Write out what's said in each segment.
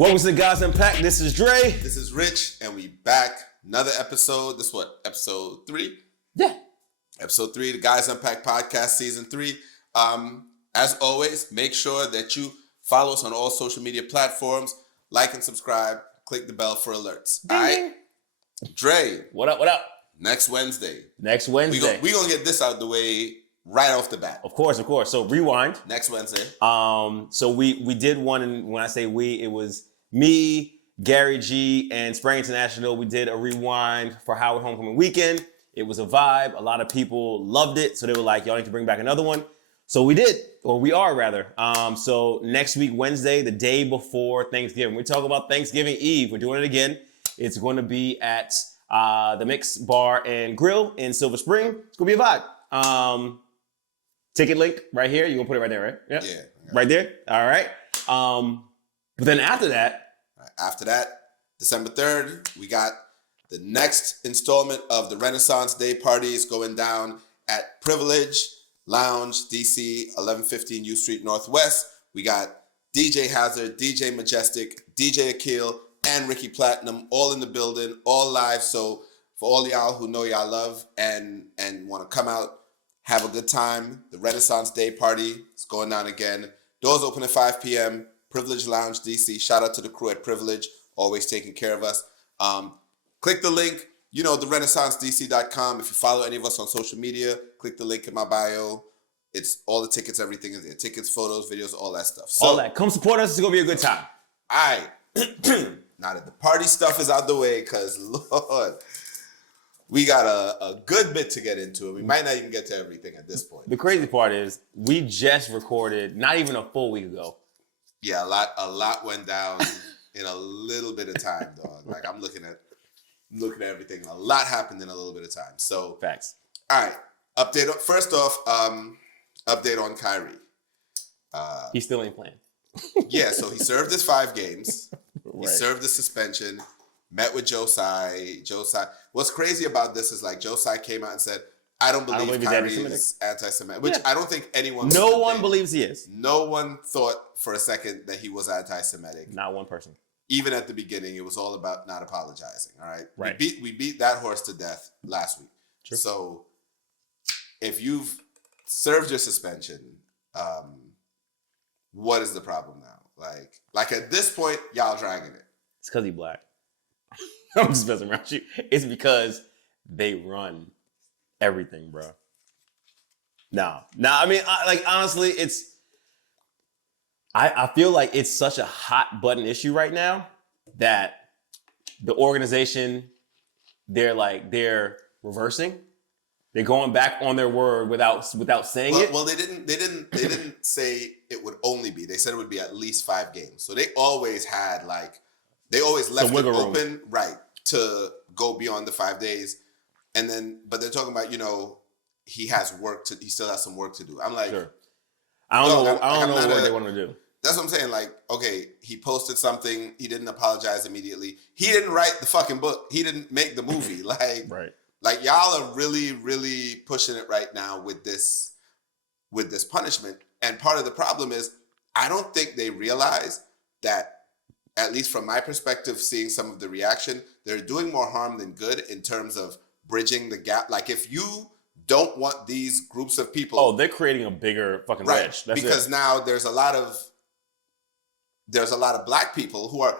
Welcome to the Guys Unpacked. This is Dre. This is Rich, and we back. Another episode. This is what? Episode 3? Yeah. Episode 3, the Guys Unpacked podcast, season 3. As always, make sure that you follow us on all social media platforms. Like and subscribe. Click the bell for alerts. Ding, all right? ding. Dre. What up, what up? Next Wednesday. Next Wednesday. We're going to get this out the way right off the bat. Of course. So rewind. Next Wednesday. So we did one, and when I say we, it was me, Gary G, and Spring International. We did a rewind for Howard Homecoming Weekend. It was a vibe. A lot of people loved it. So they were like, y'all need to bring back another one. So we did, or we are rather. So next week, Wednesday, the day before Thanksgiving, we talk about Thanksgiving Eve. We're doing it again. It's going to be at the Mix Bar and Grill in Silver Spring. It's going to be a vibe. Ticket link right here. You're going to put it right there, right? Yep. Yeah. Right there. All right. But then after that, December 3rd, we got the next installment of the Renaissance Day parties going down at Privilege Lounge, DC, 1115 U Street Northwest. We got DJ Hazard, DJ Majestic, DJ Akil, and Ricky Platinum all in the building, all live. So for all y'all who know y'all love and want to come out, have a good time, the Renaissance Day party is going down again. Doors open at 5 p.m. Privilege Lounge, DC. Shout out to the crew at Privilege, always taking care of us. Click the link, therenaissancedc.com. If you follow any of us on social media, click the link in my bio. It's all the tickets, everything is there. Tickets, photos, videos, all that stuff. So, all that. Come support us. It's going to be a good time. All right. Now that the party stuff is out the way, because, Lord, we got a good bit to get into. We might not even get to everything at this point. The crazy part is we just recorded not even a full week ago. Yeah, a lot went down in a little bit of time, dog. Like I'm looking at everything. A lot happened in a little bit of time. So facts. All right. Update on Kyrie. He still ain't playing. Yeah, so he served his 5 games. Right. He served the suspension. Met with Josai. What's crazy about this is like Josai came out and said, I don't believe Kyrie is anti-Semitic, which I don't think anyone. No one believes he is. No one thought for a second that he was anti-Semitic. Not one person. Even at the beginning, it was all about not apologizing. All right. Right. We beat that horse to death last week. True. So if you've served your suspension, what is the problem now? Like at this point, y'all dragging it. It's because he black. I'm just messing around you. It's because they run everything, bro. No. I mean, honestly, I feel like it's such a hot button issue right now that the organization, they're reversing. They're going back on their word without saying it. Well, they didn't say it would only be. They said it would be at least 5 games. So they always had they always left it open, right, to go beyond the 5 days. And then, but they're talking about, he still has some work to do. I'm like, sure. I don't know what they want to do. That's what I'm saying. Like, okay, he posted something. He didn't apologize immediately. He didn't write the fucking book. He didn't make the movie. Right. Like y'all are really, really pushing it right now with this punishment. And part of the problem is I don't think they realize that, at least from my perspective, seeing some of the reaction, they're doing more harm than good in terms of bridging the gap. Like if you don't want these groups of people. Oh, they're creating a bigger fucking wedge. That's because now there's a lot of black people who are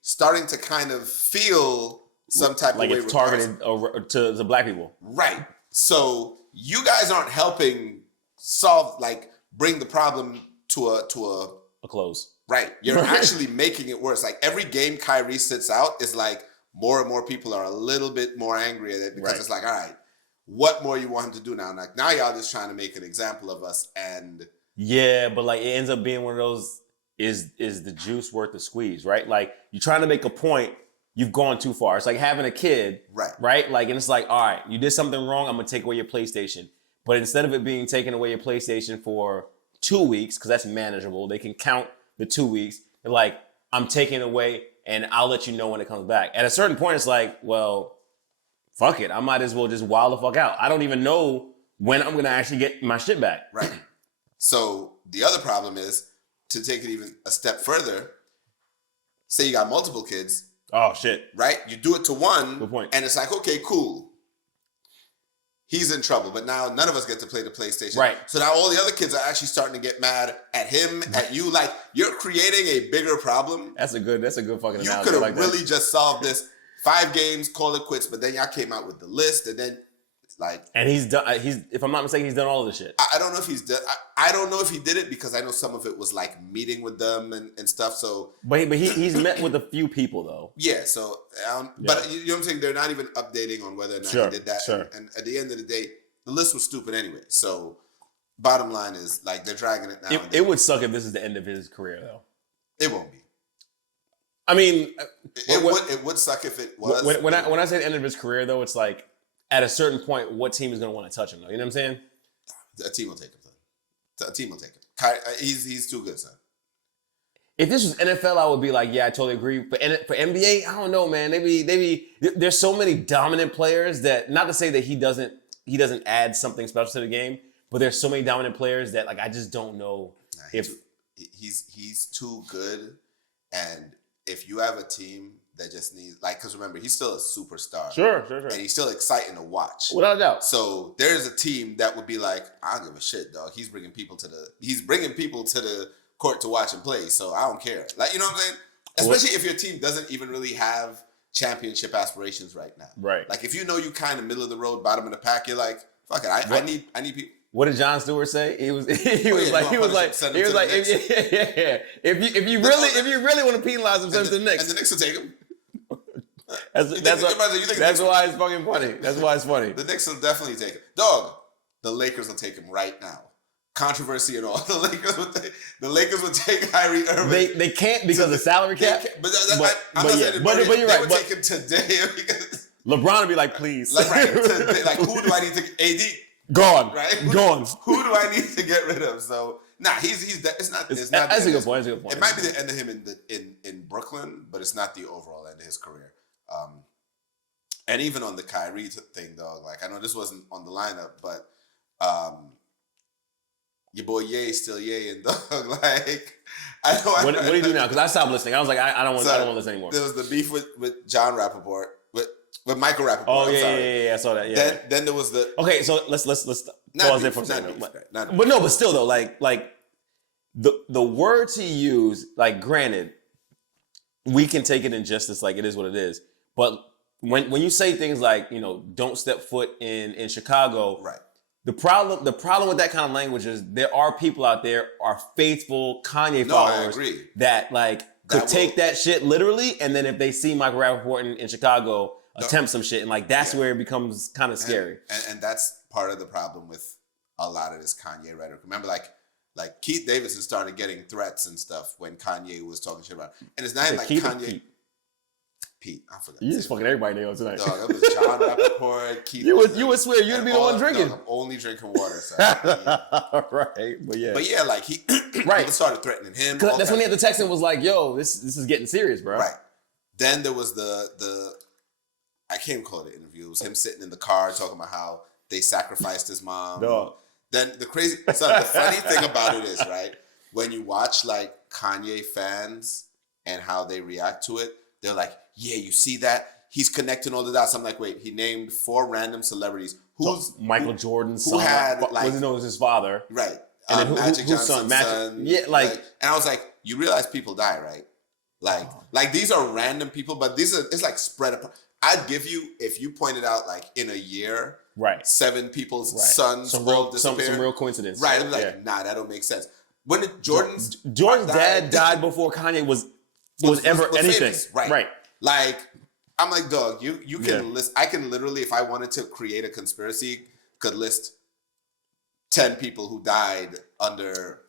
starting to kind of feel some type of way. Like it's targeted to the black people. Right. So you guys aren't helping bring the problem to a close. Right. You're actually making it worse. Like every game Kyrie sits out is like more and more people are a little bit more angry at it because it's like, all right, what more you want him to do now? Like now y'all just trying to make an example of us and yeah, but like it ends up being one of those is the juice worth the squeeze, right? Like you're trying to make a point, you've gone too far. It's like having a kid, right? Like, and it's like, all right, you did something wrong, I'm gonna take away your PlayStation. But instead of it being taken away your PlayStation for 2 weeks, because that's manageable, they can count the 2 weeks. They're like, I'm taking it away and I'll let you know when it comes back. At a certain point, it's like, well, fuck it. I might as well just wild the fuck out. I don't even know when I'm going to actually get my shit back. Right. So the other problem is, to take it even a step further, say you got multiple kids. Oh shit! Right, you do it to one. Good point. And it's like, okay, cool. He's in trouble, but now none of us get to play the PlayStation. Right. So now all the other kids are actually starting to get mad at him, at you. Like, you're creating a bigger problem. That's a good fucking analogy. You could have like really just solved this 5 games, call it quits, but then y'all came out with the list, and then like. And he's done. If I'm not mistaken, he's done all of this shit. I don't know if he's done. I don't know if he did it because I know some of it was like meeting with them and stuff. So, but he's met with a few people though. Yeah. So, but you know what I'm saying? They're not even updating on whether or not he did that. Sure. And at the end of the day, the list was stupid anyway. So, bottom line is like they're dragging it now. It would suck if this is the end of his career though. It won't be. I mean, it would suck if it was. When I say the end of his career though, it's like at a certain point, what team is going to want to touch him though? You know what I'm saying? A team will take him. A team will take him. He's too good, son. If this was NFL, I would be like, yeah, I totally agree. But for NBA, I don't know, man. Maybe there's so many dominant players that, not to say that he doesn't add something special to the game, but there's so many dominant players that like I just don't know he's too good. And if you have a team that just needs, like, because remember, he's still a superstar. Sure. And he's still exciting to watch. Without a doubt. So there's a team that would be like, I don't give a shit, dog. He's bringing people to the court to watch him play. So I don't care. Like, you know what I'm saying? Especially if your team doesn't even really have championship aspirations right now. Right. Like, if you know you kind of middle of the road, bottom of the pack, you're like, fuck it. I need people. What did Jon Stewart say? He was like, if you really want to penalize him, send him to the Knicks. And the Knicks will take him. That's why it's fucking funny. That's why it's funny. The Knicks will definitely take him. Dog, the Lakers will take him right now. Controversy and all. The Lakers would take Kyrie Irving. They can't because of salary cap. But you're right. They would take him today because LeBron would be like, please. Like who do I need to AD? Gone. Right? Gone. Who do I need to get rid of? So it's not. That's a good point. It might be the end of him in Brooklyn, but it's not the overall end of his career. And even on the Kyrie thing, dog. Like, I know this wasn't on the lineup, but your boy Ye still Ye, and dog. Like, I know. What do you do now? Because I stopped listening. I was like, I don't want to listen anymore. There was the beef with John Rappaport, with Michael Rappaport. Oh yeah, I saw that. Yeah. Then there was the. Okay, so let's pause there for a second. But still though, like the words he used, like, granted, we can take it in justice, like it is what it is. But when you say things like, you know, don't step foot in Chicago, right? The problem with that kind of language is there are people out there, are faithful Kanye followers that like could take that shit literally, and then if they see Michael Rappaport in Chicago attempt some shit, and like that's where it becomes kind of scary. And that's part of the problem with a lot of this Kanye rhetoric. Remember, like Keith Davidson started getting threats and stuff when Kanye was talking shit about it. And it's not like Keith Kanye. Pete, I forgot. You just fucking everybody name tonight. Dog, that was John Rappaport, Keith. You would swear you'd be the one drinking. I'm only drinking water. So right, but yeah, like he started threatening him. That's when he had the text and was like, "Yo, this is getting serious, bro." Right. Then there was the I can't even call it an interview. It was him sitting in the car talking about how they sacrificed his mom. Dog. Then the funny thing about it is, right, when you watch like Kanye fans and how they react to it, they're like, yeah, you see that? He's connecting all the dots. I'm like, wait, he named 4 random celebrities. Michael Jordan's son? Who had, like... Was known as his father. Right. And then Magic Johnson's son? son. Yeah, like... And I was like, you realize people die, right? Like these are random people, but it's like spread apart. I'd give you, if you pointed out, like, in a year, 7 people's sons all disappeared. Some real coincidence. Right. I'm like, nah, that don't make sense. When did Jordan's dad died before Kanye was ever anything. Famous. Right. Like, I'm like, dog, you can list, I can literally, if I wanted to create a conspiracy, could list 10 people who died under,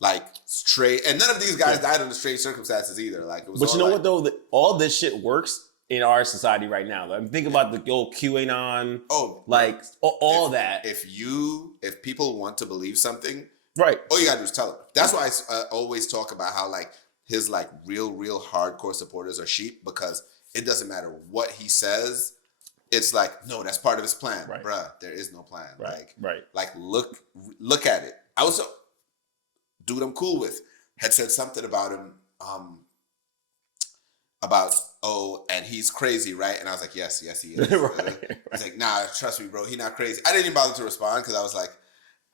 like, straight, and none of these guys died under straight circumstances either. Like, it was. But you know what though? All this shit works in our society right now. I mean, think about the old QAnon. Like all that. If people want to believe something, right? All you gotta do is tell them. That's why I always talk about how like his like real hardcore supporters are sheep, because it doesn't matter what he says. It's like, no, that's part of his plan, bruh. There is no plan. Like look at it. I also, dude, I'm cool with, had said something about him. about, oh, and he's crazy, right? And I was like, yes, he is. Right. He's like, nah, trust me, bro, he not crazy. I didn't even bother to respond because I was like,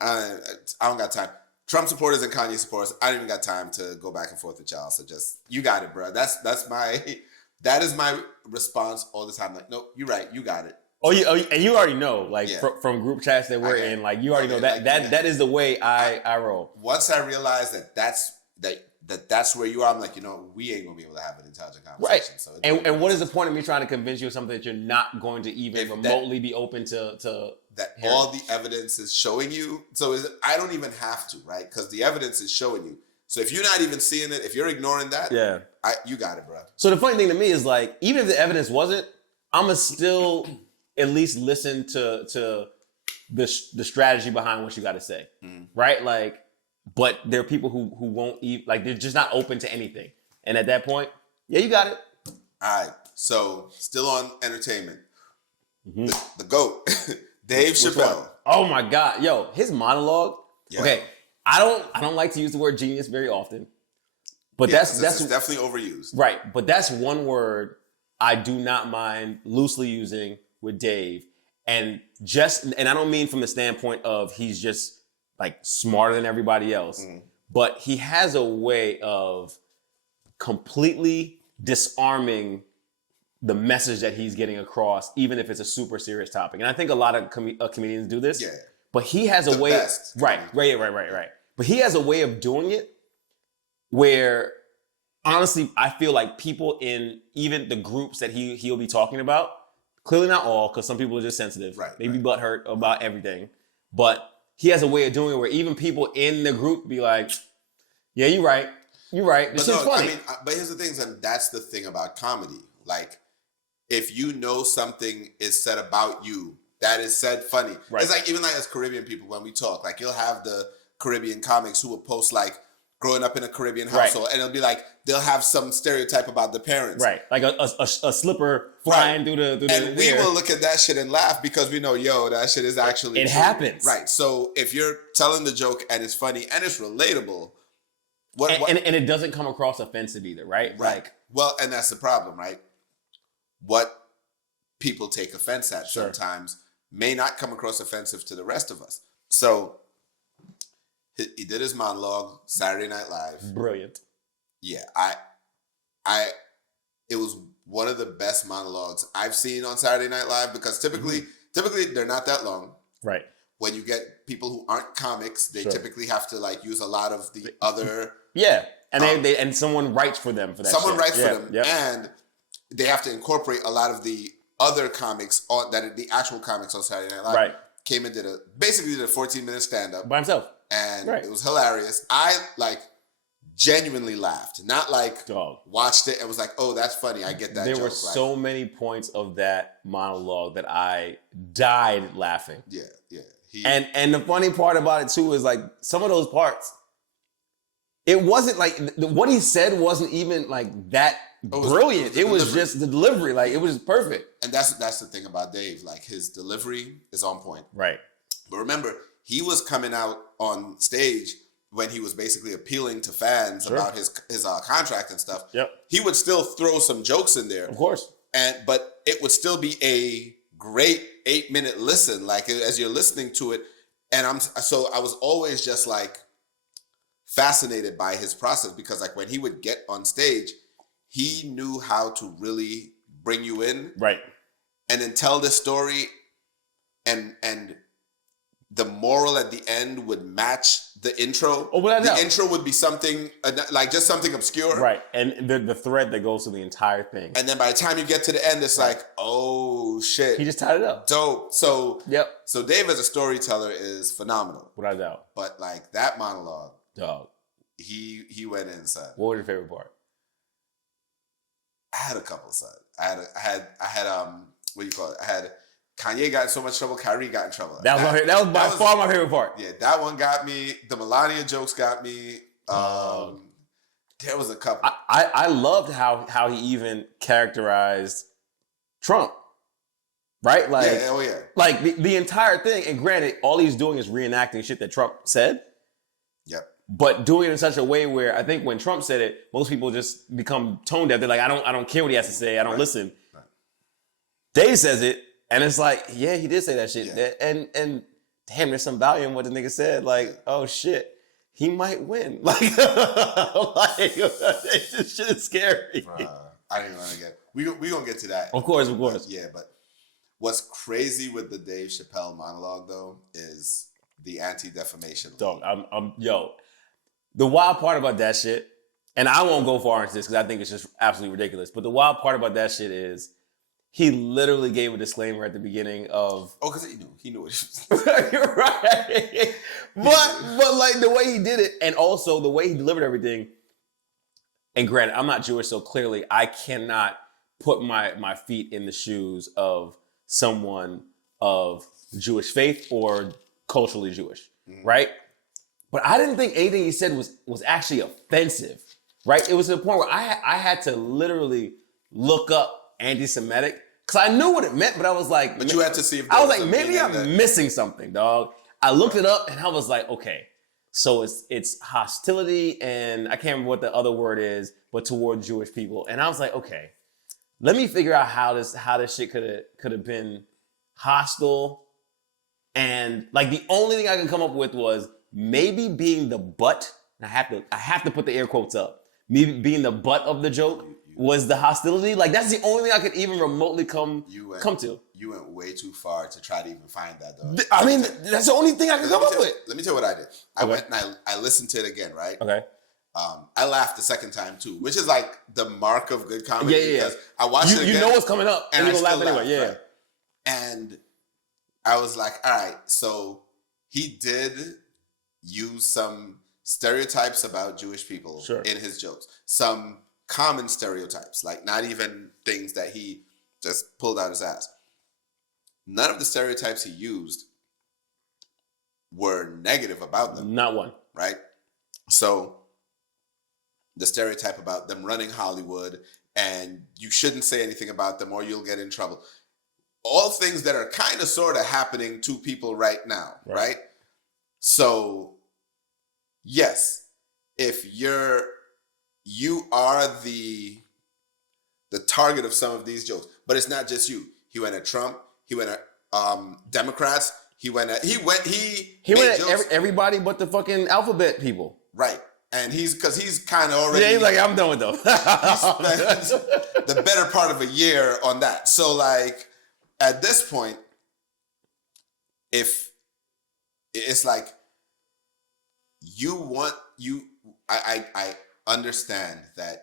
I don't got time. Trump supporters and Kanye supporters, I didn't even got time to go back and forth with y'all. So just, you got it, bro. That is my response all the time. Like, nope, you're right, you got it. And you already know, like Yeah. from group chats that we're in, like you already know that is the way I roll. Once I realized that's where you are, I'm like, we ain't gonna be able to have an intelligent conversation. Right. So and what is the point of me trying to convince you of something that you're not going to even remotely be open to that hearing? All the evidence is showing you. So I don't even have to, right? Because the evidence is showing you. So if you're not even seeing it, if you're ignoring that, you got it, bro. So the funny thing to me is like, even if the evidence wasn't, I'ma still at least listen to the strategy behind what you got to say, right? Like, but there are people who won't even, like, they're just not open to anything. And at that point, yeah, you got it. All right. So still on entertainment, the GOAT, Dave Chappelle. Oh my God, yo, his monologue. Yeah. Okay, I don't like to use the word genius very often, but that's definitely overused. Right, but that's one word I do not mind loosely using with Dave, and I don't mean from the standpoint of he's just like smarter than everybody else, but he has a way of completely disarming the message that he's getting across, even if it's a super serious topic. And I think a lot of comedians do this. Yeah. But he has a way. Best. Right. But he has a way of doing it where, honestly, I feel like people in even the groups that he'll be talking about, clearly not all, because some people are just sensitive. Right. Maybe butthurt about everything. But he has a way of doing it where even people in the group be like, yeah, you're right. You're right. This is funny. But here's the thing, and that's the thing about comedy. Like, if you know something is said about you that is said funny. Right. It's like, even like as Caribbean people, when we talk, like you'll have the Caribbean comics who will post like growing up in a Caribbean household, and it'll be like, they'll have some stereotype about the parents. Right. Like a slipper flying through the and we will look at that shit and laugh because we know, that shit is actually It true. happens. Right. So if you're telling the joke and it's funny and it's relatable, and it doesn't come across offensive either, right? Right. Like, well, and that's the problem, right? What people take offense at sometimes may not come across offensive to the rest of us. So he did his monologue, Saturday Night Live. Brilliant. Yeah, it was one of the best monologues I've seen on Saturday Night Live because typically they're not that long. Right. When you get people who aren't comics, they typically have to like use a lot of the other. Yeah, and and someone writes for them for that. Someone writes for them, and they have to incorporate a lot of the other comics the actual comics on Saturday Night Live. Right. Came and basically did a 14-minute stand-up by himself, and it was hilarious. I like genuinely laughed, not like watched it and was like, oh, that's funny. I get that. There joke. were so many points of that monologue that I died laughing. Yeah. And the funny part about it too is like some of those parts, it wasn't like what he said wasn't even like that brilliant. It was just the delivery, like it was just perfect. And that's the thing about Dave, like his delivery is on point. Right. But remember, he was coming out on stage when he was basically appealing to fans about his contract and stuff. Yep. He would still throw some jokes in there, of course, but it would still be a great 8-minute listen, like as you're listening to it. And I was always just like fascinated by his process because like when he would get on stage, he knew how to really bring you in, right, and then tell the story, and the moral at the end would match the intro. Oh, well, the intro would be something like just something obscure, right, and the thread that goes through the entire thing. And then by the time you get to the end, it's like, oh shit, he just tied it up. Dope. So So Dave as a storyteller is phenomenal, without a doubt. But like that monologue, he went in, son. What was your favorite part? I had a couple, son. I had what do you call it? I had Kanye got in so much trouble, Kyrie got in trouble. That was by far my favorite part. Yeah, that one got me. The Melania jokes got me. There was a couple. I loved how he even characterized Trump. Right? Like, like the entire thing, and granted, all he's doing is reenacting shit that Trump said. Yep. but doing it in such a way where I think when Trump said it, most people just become tone deaf. They're like, I don't care what he has to say. I don't listen. Right. Dave says it, and it's like, yeah, he did say that shit. Yeah. And damn, there's some value in what the nigga said. Like, oh shit, he might win. Like, this shit is scary. I didn't want to get. We gonna get to that. Of course. Yeah, but what's crazy with the Dave Chappelle monologue though is the anti-defamation. Dog, yo. The wild part about that shit, and I won't go far into this because I think it's just absolutely ridiculous. But the wild part about that shit is he literally gave a disclaimer at the beginning of. Oh, because he knew it. Right. But like the way he did it, and also the way he delivered everything. And granted, I'm not Jewish, so clearly I cannot put my feet in the shoes of someone of Jewish faith or culturally Jewish, right? But I didn't think anything he said was actually offensive, right? It was to the point where I had to literally look up anti-Semitic because I knew what it meant, but I was like, but you had to see if I was like, maybe I'm missing something, dog. I looked it up and I was like, okay, so it's hostility and I can't remember what the other word is, but toward Jewish people. And I was like, okay, let me figure out how this shit could have been hostile. And like the only thing I could come up with was maybe being the butt. And I have to put the air quotes up. Me being the butt of the joke was the hostility. Like that's the only thing I could even remotely come to. You went way too far to try to even find that though. I mean, that's the only thing I could come up with. Let me tell you what I did. I went and I listened to it again, right? Okay. I laughed the second time too, which is like the mark of good comedy. Yeah. Because I watched it again. You know what's coming up, and you're gonna laugh anyway. Yeah. Right? And I was like, all right, so he did use some stereotypes about Jewish people in his jokes. Some common stereotypes, like not even things that he just pulled out his ass. None of the stereotypes he used were negative about them. Not one. Right? So the stereotype about them running Hollywood and you shouldn't say anything about them or you'll get in trouble. All things that are kind of sort of happening to people right now, right? So yes, if you are the target of some of these jokes, but it's not just you. He went at Trump. He went at Democrats. He went at everybody but the fucking alphabet people. Right. And he's kind of already. Yeah, he's like, I'm done with those. He spent the better part of a year on that. So like at this point, if it's like I understand that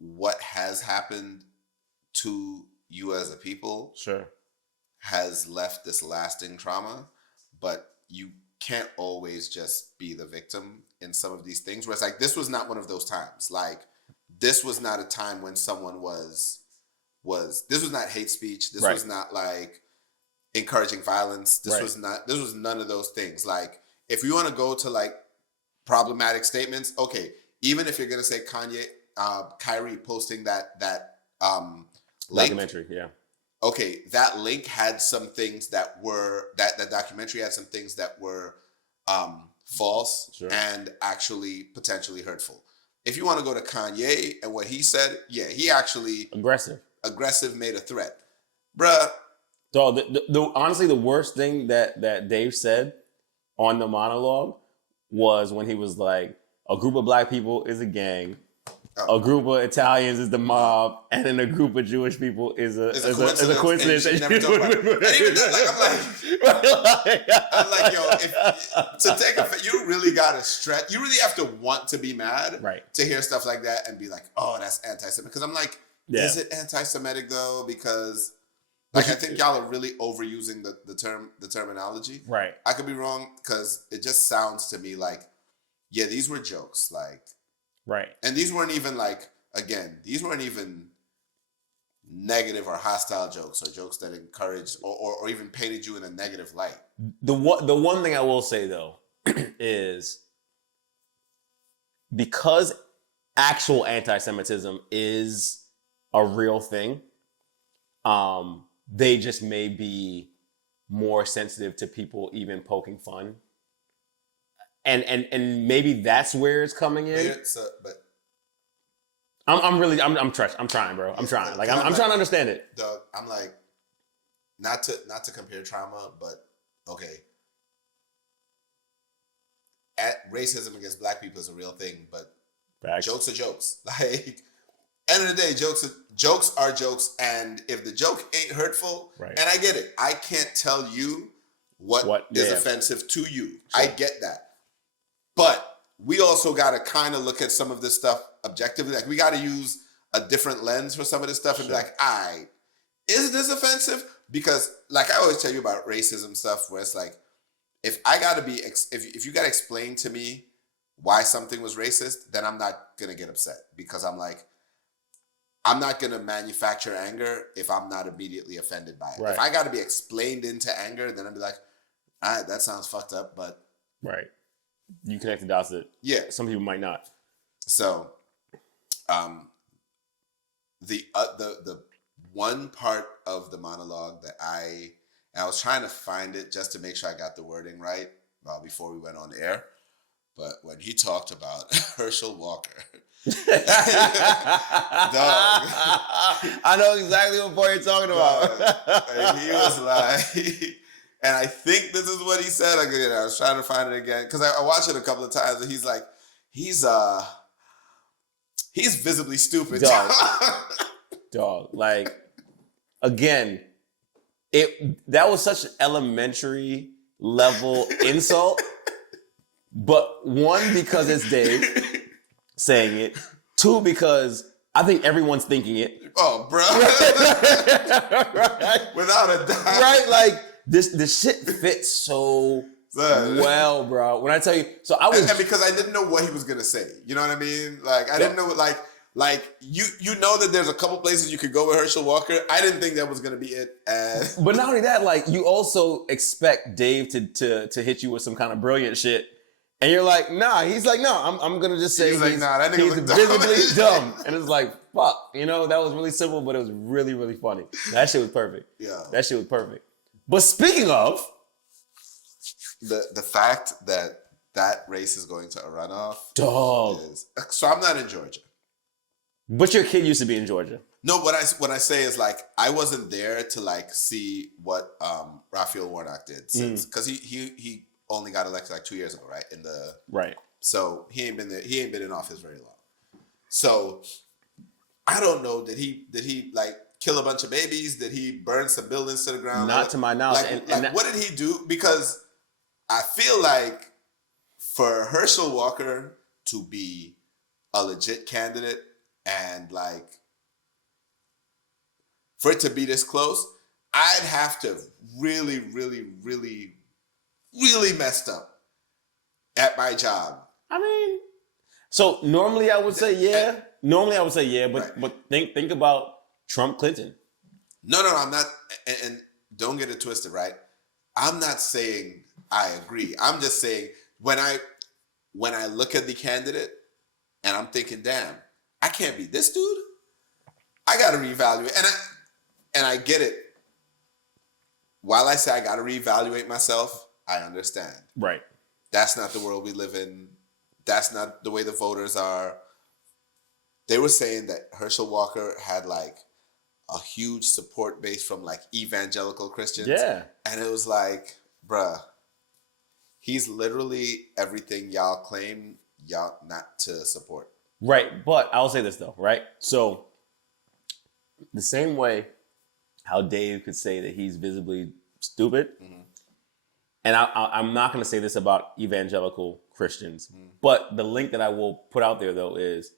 what has happened to you as a people has left this lasting trauma, but you can't always just be the victim in some of these things where it's like, this was not one of those times. Like, this was not a time when someone this was not hate speech. This was not like encouraging violence. This was none of those things. Like, if you want to go to like problematic statements, okay, even if you're going to say Kyrie posting that link, documentary, okay, that link had some things that documentary had some things that were false and actually potentially hurtful. If you want to go to Kanye and what he said, he actually aggressive made a threat, bruh. So honestly, the worst thing that Dave said on the monologue was when he was like, a group of black people is a gang. A group of Italians is the mob, and then a group of Jewish people is a coincidence. And even that, I'm like, yo, to take you really gotta stretch. You really have to want to be mad, to hear stuff like that and be like, oh, that's anti-Semitic. Because I'm like, is it anti-Semitic though? Because I think y'all are really overusing the terminology. Right. I could be wrong because it just sounds to me like, these were jokes, like. Right. And these weren't even negative or hostile jokes or jokes that encouraged or even painted you in a negative light. The one thing I will say though is because actual anti-Semitism is a real thing, they just may be more sensitive to people even poking fun and maybe that's where it's coming in. But I'm trying, bro. I'm trying. Like I'm trying to understand it. Doug, I'm like, not to compare trauma, but okay. Racism against black people is a real thing, but Facts. Jokes are jokes. Like, end of the day, jokes are jokes, and if the joke ain't hurtful, right. And I get it, I can't tell you what is offensive to you. Sure. I get that, but we also got to kind of look at some of this stuff objectively. Like, we got to use a different lens for some of this stuff and be like, is this offensive? Because, like I always tell you about racism stuff, where it's like, if you got to explain to me why something was racist, then I'm not going to get upset, because I'm like, I'm not going to manufacture anger if I'm not immediately offended by it. Right. If I got to be explained into anger, then I'd be like, all right, that sounds fucked up, but. Right. You connect the dots that some people might not. So, the one part of the monologue that I was trying to find it just to make sure I got the wording right before we went on air. But when he talked about Herschel Walker, dog, I know exactly what part you're talking about. And he was like, and I think this is what he said. Again, I was trying to find it again because I watched it a couple of times, and he's like, he's visibly stupid, dog. Like, again, that was such an elementary level insult. But one, because it's Dave saying it. Two, because I think everyone's thinking it. Oh, bro. Right? Without a doubt. Right? Like, this shit fits so well, bro. When I tell you, so I was... And because I didn't know what he was going to say. You know what I mean? Like, I didn't know, like you know that there's a couple places you could go with Herschel Walker. I didn't think that was going to be it. But not only that, like, you also expect Dave to hit you with some kind of brilliant shit. And you're like, nah. He's like, no, I'm going to just say he's that nigga was visibly dumb. And it's like, fuck. You know, that was really simple, but it was really, really funny. That shit was perfect. Yeah. That shit was perfect. But speaking of... The fact that race is going to a runoff... Dog. So I'm not in Georgia. But your kid used to be in Georgia. No, what I say is, like, I wasn't there to, like, see what Raphael Warnock did since... Because he only got elected like 2 years ago, right? Right. So he ain't been there. He ain't been in office very long. So I don't know. Did he like kill a bunch of babies? Did he burn some buildings to the ground? Not to my knowledge. What did he do? Because I feel like for Herschel Walker to be a legit candidate and like for it to be this close, I'd have to really, really, really, really messed up at my job. I mean, so normally I would say yeah. But right. think about Trump, Clinton. No, I'm not, and don't get it twisted, right? I'm not saying I agree. I'm just saying when I look at the candidate and I'm thinking, damn, I can't be this dude. I got to reevaluate, and I get it. While I say I got to reevaluate myself, I understand. Right. That's not the world we live in. That's not the way the voters are. They were saying that Herschel Walker had like a huge support base from like evangelical Christians. Yeah. And it was like, bruh, he's literally everything y'all claim y'all not to support. Right. But I'll say this though, right? So the same way how Dave could say that he's visibly stupid, and I'm not going to say this about evangelical Christians, but the link that I will put out there, though, is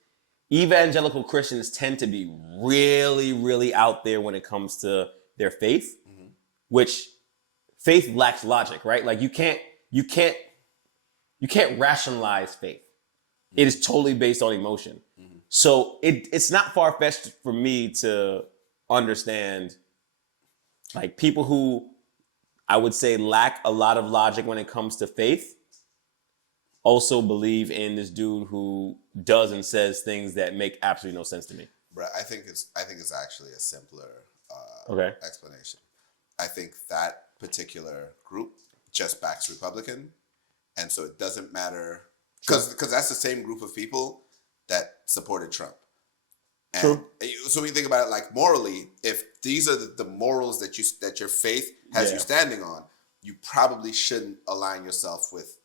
evangelical Christians tend to be really, really out there when it comes to their faith, which faith lacks logic, right? Like you can't rationalize faith. It is totally based on emotion. So it's not far-fetched for me to understand like people who I would say lack a lot of logic when it comes to faith also believe in this dude who does and says things that make absolutely no sense to me. Bro, I think it's actually a simpler explanation. I think that particular group just backs Republican, And so it doesn't matter because that's the same group of people that supported Trump. And True. So when you think about it, like morally, if these are the morals that your faith has you standing on, you probably shouldn't align yourself with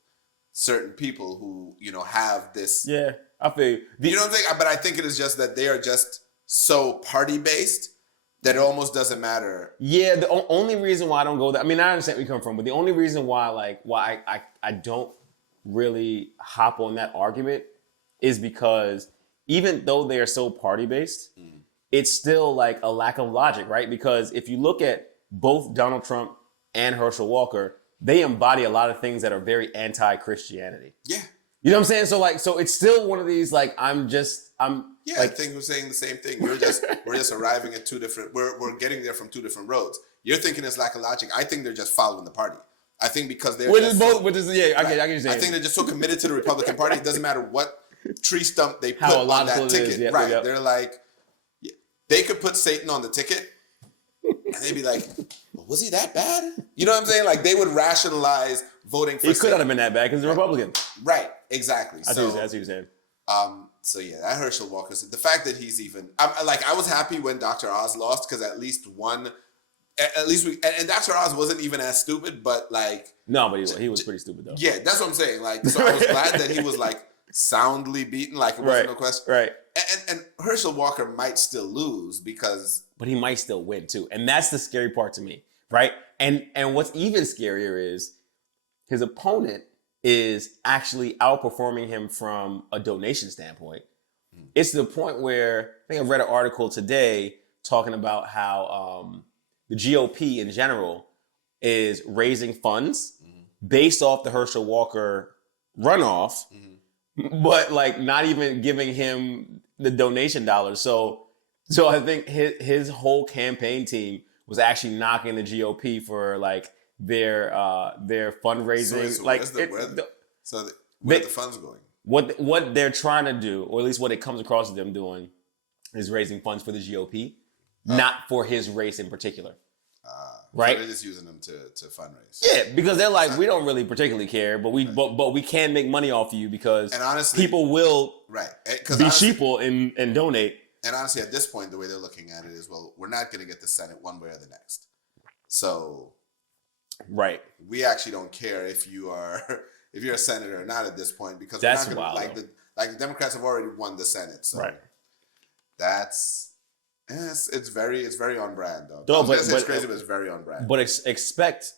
certain people who, have this. Yeah, I feel you. You don't think, but I think it is just that they are just so party based that it almost doesn't matter. Yeah, the only reason why I don't go there, I mean, I understand where you come from, but the only reason why I don't really hop on that argument is because even though they are so party based, it's still like a lack of logic, right? Because if you look at both Donald Trump and Herschel Walker, they embody a lot of things that are very anti-Christianity. Yeah. You know what I'm saying? So it's still one of these, like, Yeah, I think we're saying the same thing. We're just arriving at two different. We're getting there from two different roads. You're thinking it's lack of logic. I think they're just following the party. I think because they're I get what you're saying. I think they're just so committed to the Republican Party. It doesn't matter what tree stump they put on that ticket. Yep, right? Yep. They're like, they could put Satan on the ticket, and they'd be like, well, was he that bad? You know what I'm saying? Like they would rationalize voting for. He could not have been that bad because he's a Republican. Right. Exactly. I see what you're saying. So yeah, that Herschel Walker, the fact that he's even, I was happy when Dr. Oz lost because at least Dr. Oz wasn't even as stupid, but like. No, but he was pretty stupid though. Yeah, that's what I'm saying. Like, so I was glad that he was like soundly beaten, like it wasn't no question. Right. And Herschel Walker might still lose because. But he might still win too. And that's the scary part to me, right? And what's even scarier is his opponent is actually outperforming him from a donation standpoint. It's to the point where I think I read an article today talking about how the GOP in general is raising funds based off the Herschel Walker runoff, but like not even giving him the donation dollars. So I think his whole campaign team was actually knocking the GOP for like their fundraising. So like where are the funds going? What they're trying to do, or at least what it comes across as them doing, is raising funds for the GOP, not for his race in particular. Right? So they're just using them to fundraise. Yeah, because they're like, we don't really particularly care, but we can make money off you because people will be sheeple and donate. And honestly, at this point, the way they're looking at it is, well, we're not going to get the Senate one way or the next. So, we actually don't care if you're a senator or not at this point because that's we're not gonna, the Democrats have already won the Senate. So that's it's very on brand though. No, but it's crazy, but it's very on brand. But expect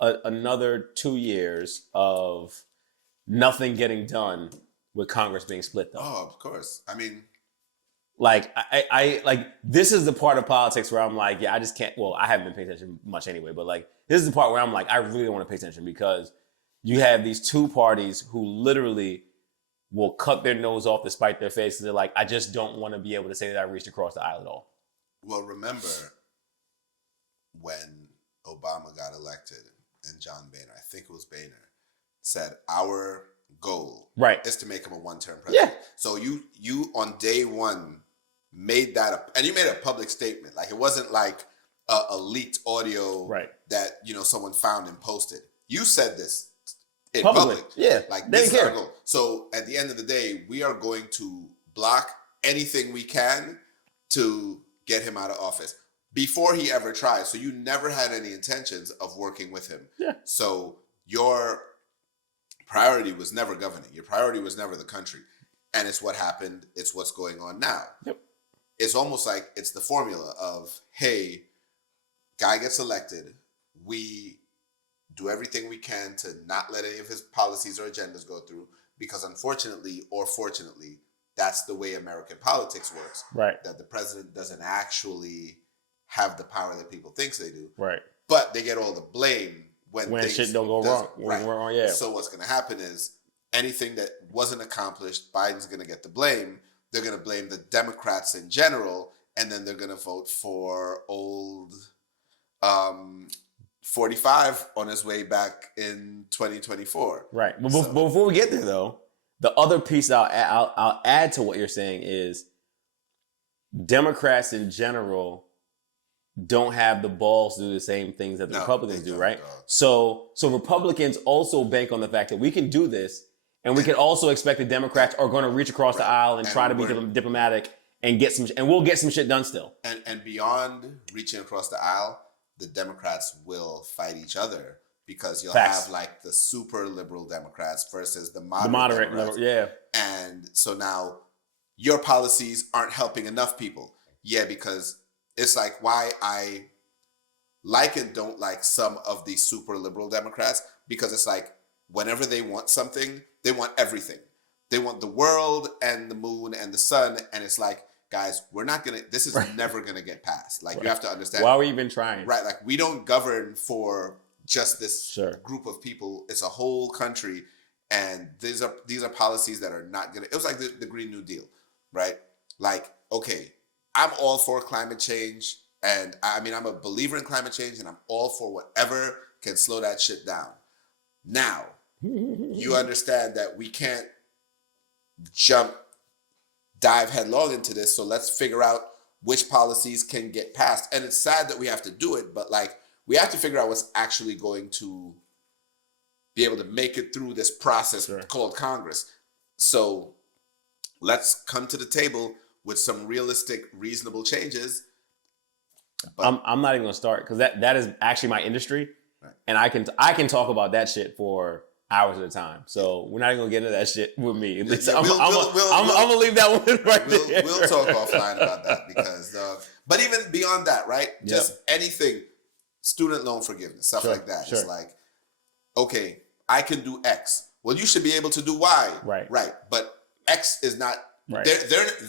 another 2 years of nothing getting done with Congress being split though. Oh, of course. I mean. Like I like this is the part of politics where I'm like, I just can't. Well, I haven't been paying attention much anyway, but like this is the part where I'm like, I really don't want to pay attention because you have these two parties who literally will cut their nose off to spite their face. They're like, I just don't want to be able to say that I reached across the aisle at all. Well, remember when Obama got elected and John Boehner, I think it was Boehner, said our goal is to make him a one-term president. Yeah. So you on day one made that and you made a public statement. Like it wasn't like a leaked audio that someone found and posted. You said this in public. Yeah. Like this is our goal. So at the end of the day, we are going to block anything we can to get him out of office before he ever tries. So you never had any intentions of working with him. Yeah. So your priority was never governing. Your priority was never the country. And it's what happened. It's what's going on now. Yep. It's almost like it's the formula of, hey, guy gets elected. We do everything we can to not let any of his policies or agendas go through because unfortunately or fortunately, that's the way American politics works. Right. That the president doesn't actually have the power that people think they do. Right. But they get all the blame when shit don't go wrong. Wrong. Yeah. So what's going to happen is anything that wasn't accomplished, Biden's going to get the blame. They're going to blame the Democrats in general, and then they're going to vote for old 45 on his way back in 2024. Right. But before we get there, though, the other piece I'll add to what you're saying is Democrats in general don't have the balls to do the same things that the Republicans do, right? So Republicans also bank on the fact that we can do this, and we can also expect the Democrats are going to reach across the aisle and try to be diplomatic and get some, and we'll get some shit done still. And beyond reaching across the aisle, the Democrats will fight each other because you'll have like the super liberal Democrats versus the moderate Democrats. Yeah. And so now your policies aren't helping enough people. Yeah, because it's like why I like and don't like some of these super liberal Democrats, because it's like whenever they want something, they want everything. They want the world and the moon and the sun. And it's like, guys, this is never going to get passed. Like you have to understand. Why are we even trying? Right. Like we don't govern for just this group of people. It's a whole country. And these are policies that are not going to, it was like the Green New Deal, right? Like, okay, I'm all for climate change, and I mean, I'm a believer in climate change, and I'm all for whatever can slow that shit down. Now, you understand that we can't dive headlong into this, so let's figure out which policies can get passed. And it's sad that we have to do it, but like, we have to figure out what's actually going to be able to make it through this process called Congress. So let's come to the table with some realistic, reasonable changes. But I'm not even gonna start because that is actually my industry, and I can talk about that shit for hours at a time. So we're not even gonna get into that shit with me. At least I'm gonna leave that one right there. We'll talk offline about that because. But even beyond that, right? Just anything, student loan forgiveness, stuff like that. It's like, okay, I can do X. Well, you should be able to do Y. Right. But X is not. Right.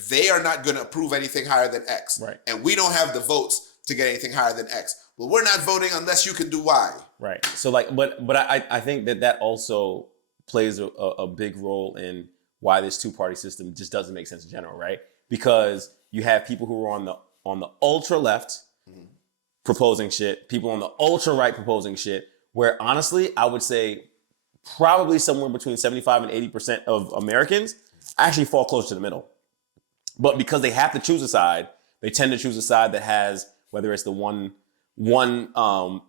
They are not going to approve anything higher than X. Right. And we don't have the votes to get anything higher than X. Well, we're not voting unless you can do Y. Right. So like, but I think that also plays a big role in why this two-party system just doesn't make sense in general, right? Because you have people who are on the ultra left proposing shit, people on the ultra right proposing shit, where honestly, I would say probably somewhere between 75 and 80% of Americans actually fall close to the middle. But because they have to choose a side, they tend to choose a side that has, whether it's the one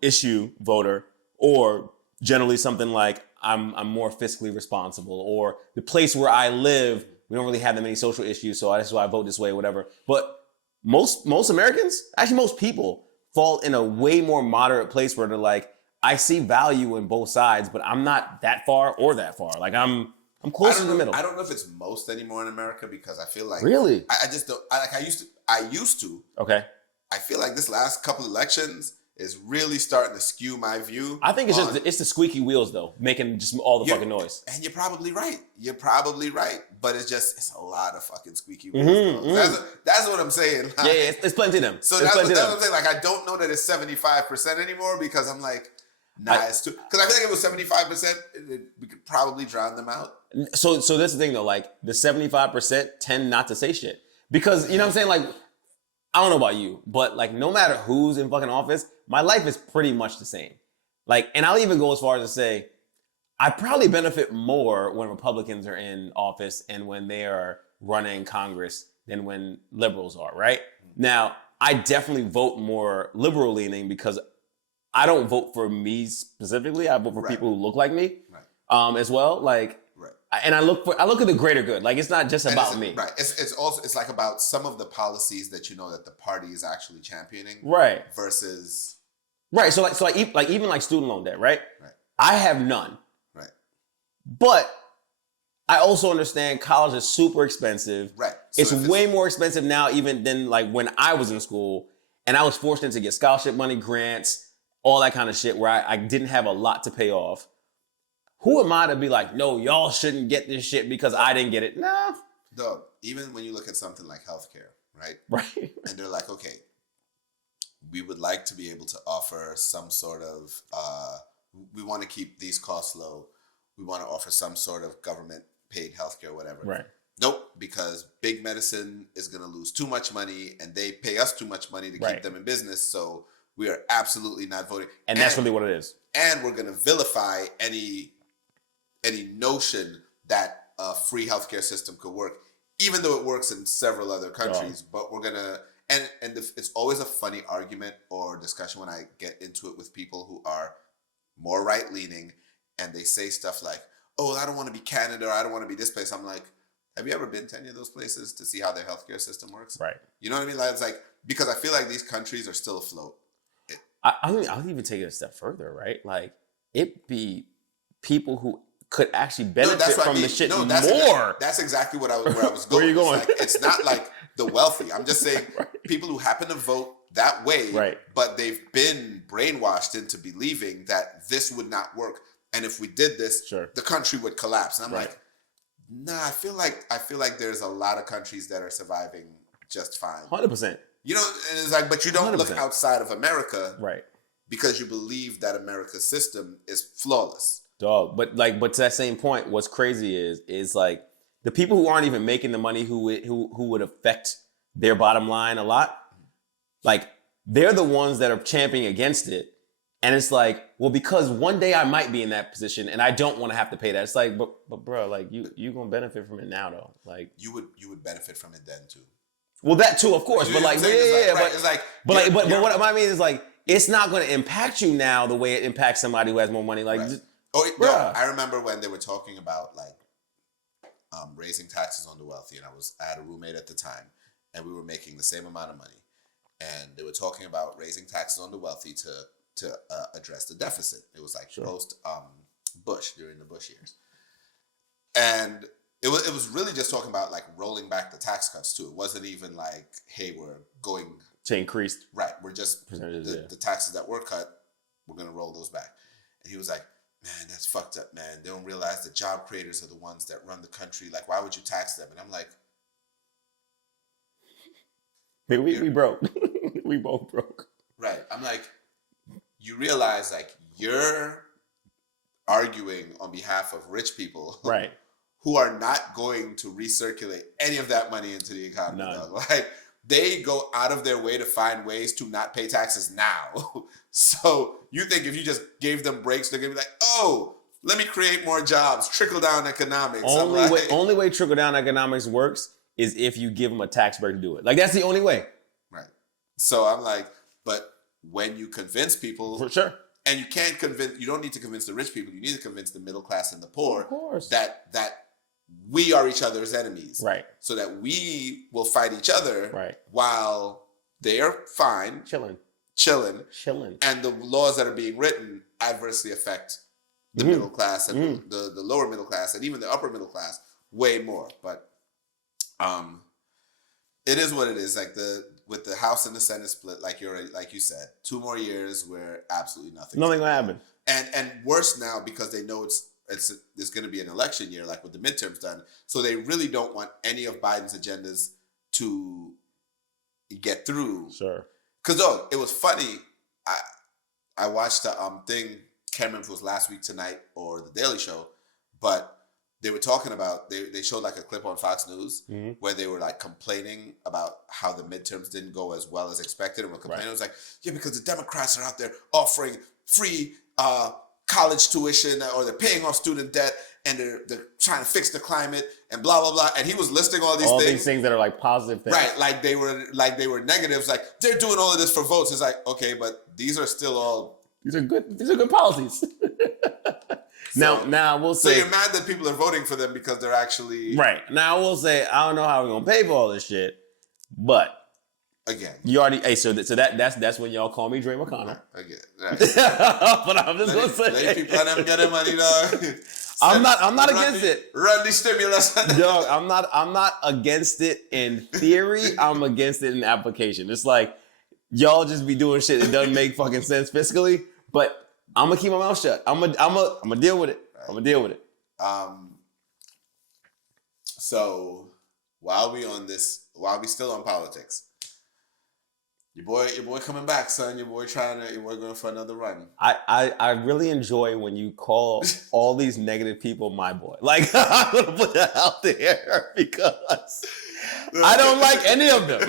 issue voter, or generally something like I'm more fiscally responsible, or the place where I live, we don't really have that many social issues, so that's why I vote this way, whatever. But most Americans, actually most people, fall in a way more moderate place where they're like, I see value in both sides, but I'm not that far or that far. Like I'm close to the middle. I don't know if it's most anymore in America, because I feel like really I just don't. I used to. Okay. I feel like this last couple elections is really starting to skew my view. I think it's the squeaky wheels though, making just all the fucking noise. And you're probably right. But it's a lot of fucking squeaky wheels. That's what I'm saying. Like, yeah, it's plenty of them. So that's what I'm saying. Like, I don't know that it's 75% anymore, because I'm like, it's too. Because I feel like if it was 75%, we could probably drown them out. So that's the thing though. Like the 75% tend not to say shit, because you know what I'm saying. Like, I don't know about you, but like no matter who's in fucking office, my life is pretty much the same. Like, and I'll even go as far as to say, I probably benefit more when Republicans are in office and when they are running Congress than when liberals are, right? Now, I definitely vote more liberal leaning because I don't vote for me specifically. I vote for people who look like me, as well. Like, and I look at the greater good. Like, it's not just about me. Right. It's also like about some of the policies that you know that the party is actually championing. Right. Versus. Right. So even like student loan debt. Right. Right. I have none. Right. But I also understand college is super expensive. Right. So it's way more expensive now even than like when I was in school, and I was fortunate to get scholarship money, grants, all that kind of shit where I didn't have a lot to pay off. Who am I to be like, no, y'all shouldn't get this shit because I didn't get it? Nah. Dog, even when you look at something like healthcare, right? Right. And they're like, okay, we would like to be able to offer some sort of, we want to keep these costs low. We want to offer some sort of government paid healthcare, whatever. Right. Nope, because big medicine is going to lose too much money and they pay us too much money to keep them in business. So we are absolutely not voting. And that's really what it is. And we're going to vilify any notion that a free healthcare system could work, even though it works in several other countries. But we're gonna, it's always a funny argument or discussion when I get into it with people who are more right leaning, and they say stuff like, "Oh, I don't want to be Canada, or I don't want to be this place." I'm like, have you ever been to any of those places to see how their healthcare system works? Right. You know what I mean? Like, it's like, because I feel like these countries are still afloat. I'll even take it a step further, right? Like, it be people who could actually benefit from the shit more. That's exactly where I was going. Where are you going? It's not like the wealthy. I'm just saying people who happen to vote that way, right, but they've been brainwashed into believing that this would not work. And if we did this, the country would collapse. And I'm like, nah, I feel like there's a lot of countries that are surviving just fine. 100%. You know, and it's like, but you don't 100%. look outside of America, right? Because you believe that America's system is flawless. Dog, but to that same point, what's crazy is like the people who aren't even making the money who would affect their bottom line a lot, like they're the ones that are championing against it. And it's like, well, because one day I might be in that position and I don't want to have to pay that. It's like, but bro, like you gonna benefit from it now though. Like you would benefit from it then too. Well, that too, of course. But like, but what I mean is like, it's not going to impact you now the way it impacts somebody who has more money. Like, I remember when they were talking about like raising taxes on the wealthy, and I had a roommate at the time, and we were making the same amount of money, and they were talking about raising taxes on the wealthy to address the deficit. It was like post Bush, during the Bush years, and it was really just talking about like rolling back the tax cuts too. It wasn't even like, hey, we're going to increase. Right. We're just the taxes that were cut, we're gonna roll those back. And he was like, man, that's fucked up, man. They don't realize the job creators are the ones that run the country. Like, why would you tax them? And I'm like, we broke. We both broke. Right. I'm like, you realize like you're arguing on behalf of rich people. Right. Who are not going to recirculate any of that money into the economy. Like, they go out of their way to find ways to not pay taxes now. So you think if you just gave them breaks, they're gonna be like, oh, let me create more jobs, trickle down economics. Only way trickle down economics works is if you give them a tax break to do it. Like, that's the only way. Right. So I'm like, but when you convince people, for sure. And you don't need to convince the rich people, you need to convince the middle class and the poor, of course, that we are each other's enemies. Right. So that we will fight each other. Right. While they are fine. Chilling. And the laws that are being written adversely affect the middle class and the lower middle class and even the upper middle class way more. But it is what it is. Like with the House and the Senate split, like you said, 2 more years where absolutely nothing gonna happen. And worse now because they know there's going to be an election year, like with the midterms done. So they really don't want any of Biden's agendas to get through. Sure. Because it was funny. I watched the thing. Can't remember if it was last week tonight or the Daily Show, but they were talking about they showed like a clip on Fox News where they were like complaining about how the midterms didn't go as well as expected, and were complaining. It was like, yeah, because the Democrats are out there offering free college tuition, or they're paying off student debt, and they're trying to fix the climate and blah blah blah. And he was listing all these things that are like positive things, right? Like they were negatives. Like, they're doing all of this for votes. It's like, okay, but these are still all these are good policies. Now we'll say, so you're mad that people are voting for them because they're actually right. Now we'll say, I don't know how we're gonna pay for all this shit, but. Again, you already so that's when y'all call me Dre McConnell. Again, right. But I'm just gonna say, let people let them get their money, dog. I'm not against it. Run the stimulus, dog. I'm not against it in theory. I'm against it in application. It's like y'all just be doing shit that doesn't make fucking sense fiscally. But I'm gonna keep my mouth shut. I'm gonna deal with it. Right. I'm gonna deal with it. So while we still on politics. Your boy coming back, son. Your boy going for another run. I really enjoy when you call all these negative people my boy. Like, I'm gonna put that out there because I don't like any of them.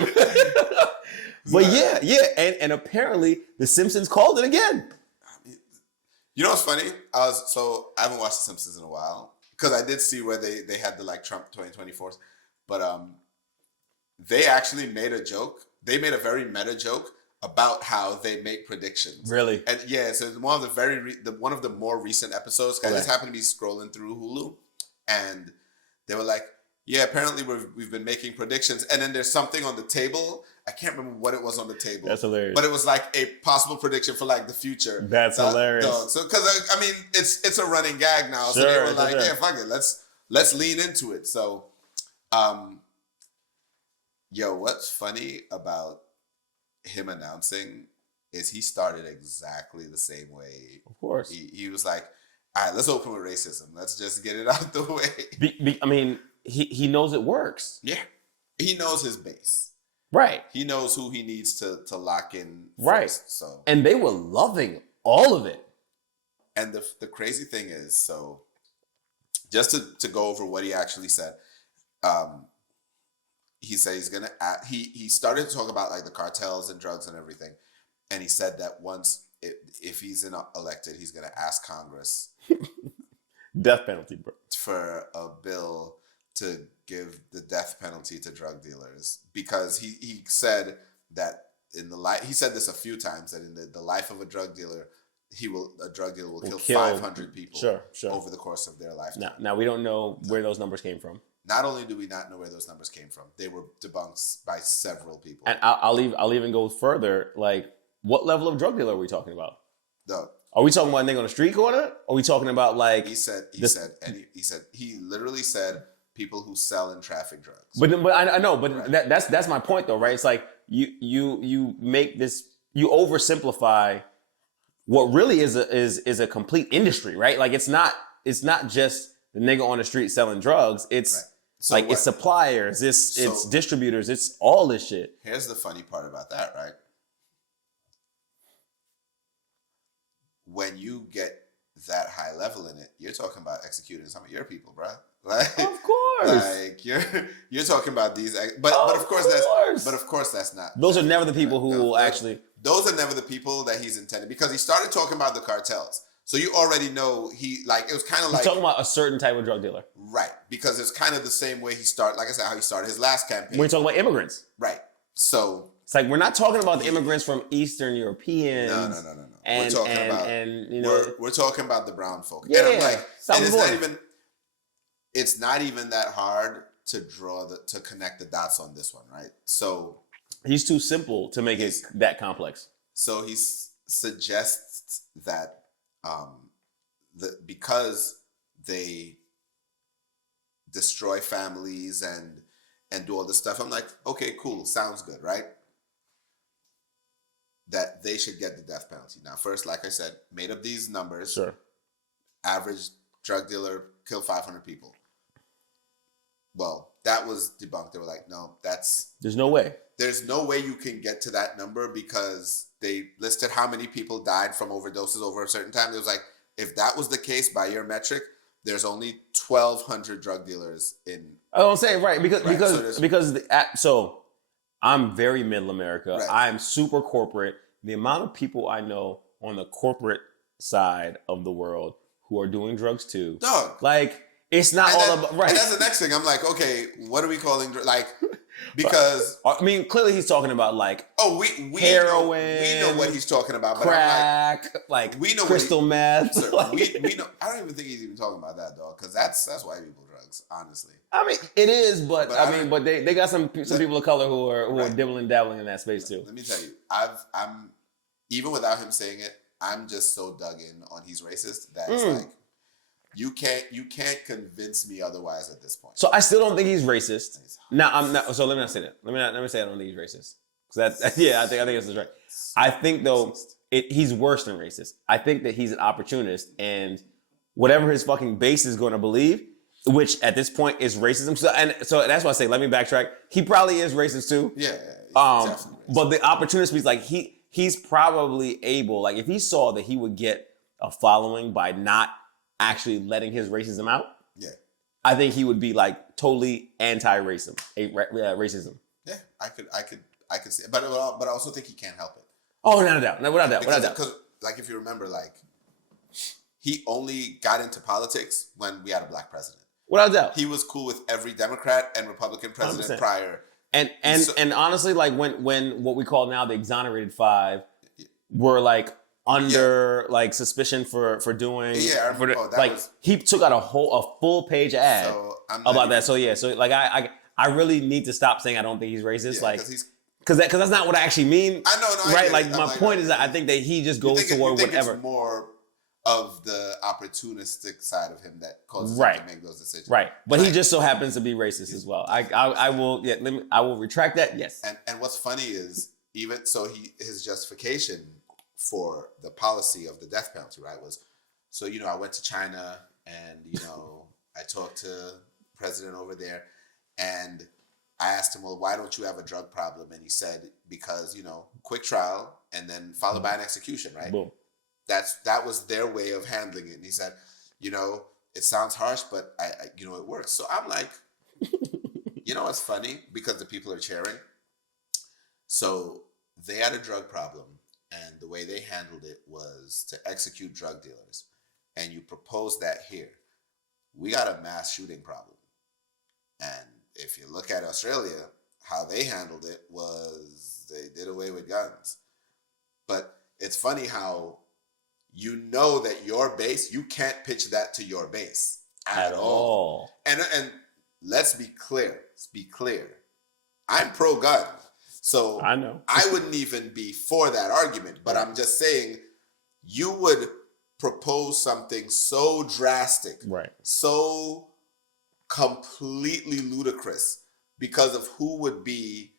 But yeah, and apparently the Simpsons called it again. You know what's funny? I haven't watched the Simpsons in a while because I did see where they had the like Trump 2024s, but they actually made a joke they made a very meta joke about how they make predictions. Really? And yeah, so one of the one of the more recent episodes. I just happened to be scrolling through Hulu, and they were like, "Yeah, apparently we've been making predictions." And then there's something on the table. I can't remember what it was on the table. That's hilarious. But it was like a possible prediction for like the future. That's hilarious. So because I mean, it's a running gag now. So they were like, "Yeah, fuck it, let's lean into it." So, yo, what's funny about him announcing is he started exactly the same way. Of course. He was like, all right, let's open with racism. Let's just get it out the way. I mean, he knows it works. Yeah. He knows his base. Right. He knows who he needs to lock in first. Right. So. And they were loving all of it. And the crazy thing is, so just to go over what he actually said, he said he's gonna. He started to talk about like the cartels and drugs and everything, and he said that once if he's elected, he's gonna ask Congress death penalty, bro, for a bill to give the death penalty to drug dealers, because he said that he said this a few times, that in the life of a drug dealer, a drug dealer will kill 500 people over the course of their lifetime. Now we don't know where those numbers came from. Not only do we not know where those numbers came from, they were debunked by several people. And I'll even go further. Like, what level of drug dealer are we talking about? No. Are we talking about a nigga on the street corner? Are we talking about like he literally said people who sell and traffic drugs. But I know, but right. that's my point though, right? It's like you make this, you oversimplify what really is a complete industry, right? Like it's not just the nigga on the street selling drugs. It's right. So like it's suppliers, it's distributors, it's all this shit. Here's the funny part about that, right? When you get that high level in it, you're talking about executing some of your people, bro. Like, of course. Like you're talking about these, but of course that's not. Those are never the people who will actually. Those are never the people that he's intended, because he started talking about the cartels. So you already know it was kind of like. He's talking about a certain type of drug dealer. Right. Because it's kind of the same way he started, like I said, how he started his last campaign. We're talking about immigrants. Right. So. It's like, we're not talking about the immigrants from Eastern Europeans. No. And, we're talking about the brown folk. Yeah. And I'm like, and it's not even that hard to to connect the dots on this one, right? So. He's too simple to make it that complex. So he suggests that because they destroy families and do all this stuff, I'm like, okay, cool, sounds good, right? That they should get the death penalty. Now, first, like I said, made up these numbers. Sure. Average drug dealer killed 500 people. Well, that was debunked. They were like, no, there's no way. There's no way you can get to that number, because they listed how many people died from overdoses over a certain time. It was like, if that was the case by your metric, there's only 1,200 drug dealers in. Oh, I'm saying right so I'm very middle America. Right. I'm super corporate. The amount of people I know on the corporate side of the world who are doing drugs too, dog, like it's not all about right. And that's the next thing. I'm like, okay, what are we calling like? Because I mean, clearly he's talking about like we heroin, we know what he's talking about, but crack, like we know crystal meth. Like, we know. I don't even think he's even talking about that, dog, because that's white people drugs, honestly. I mean, it is, but they got some people of color who are dibbling dabbling in that space too. Let me tell you, I'm even without him saying it, I'm just so dug in on he's racist that it's like. You can't convince me otherwise at this point. So I still don't think he's racist. Now I'm not. So let me not say that. Let me say I don't think he's racist. Because I think this is right. I think though he's worse than racist. I think that he's an opportunist, and whatever his fucking base is going to believe, which at this point is racism. So that's why I say, let me backtrack. He probably is racist too. Yeah. But the opportunist piece, like he's probably able, like if he saw that he would get a following by not actually letting his racism out, I think he would be like totally anti-racism. Racism. Yeah, I could see it, but I also think he can't help it. Oh, without a doubt, without a doubt. Because like if you remember, like he only got into politics when we had a black president. Without a doubt, he was cool with every Democrat and Republican president 100%. Prior And honestly, like when what we call now the exonerated five were like under like suspicion for doing he took out a full page ad about that. So yeah, so like I really need to stop saying I don't think he's racist, like because that's not what I actually mean. I know, right? Like my point is that I think that he just goes toward whatever. It's more of the opportunistic side of him that causes him to make those decisions. Right. But he just so happens to be racist as well. I will retract that. Yes. And what's funny is even so his justification for the policy of the death penalty, right, was so I went to China and I talked to the president over there and I asked him, well, why don't you have a drug problem? And he said, because, quick trial and then followed by an execution, right? Boom. That was their way of handling it. And he said, it sounds harsh, but it works. So I'm like, it's funny because the people are cheering. So they had a drug problem and the way they handled it was to execute drug dealers. And you propose that here. We got a mass shooting problem. And if you look at Australia, how they handled it was they did away with guns. But it's funny how that your base, you can't pitch that to your base at all. And let's be clear. I'm pro-gun. So I know. I wouldn't even be for that argument, but I'm just saying you would propose something so drastic, right, so completely ludicrous because of who would be,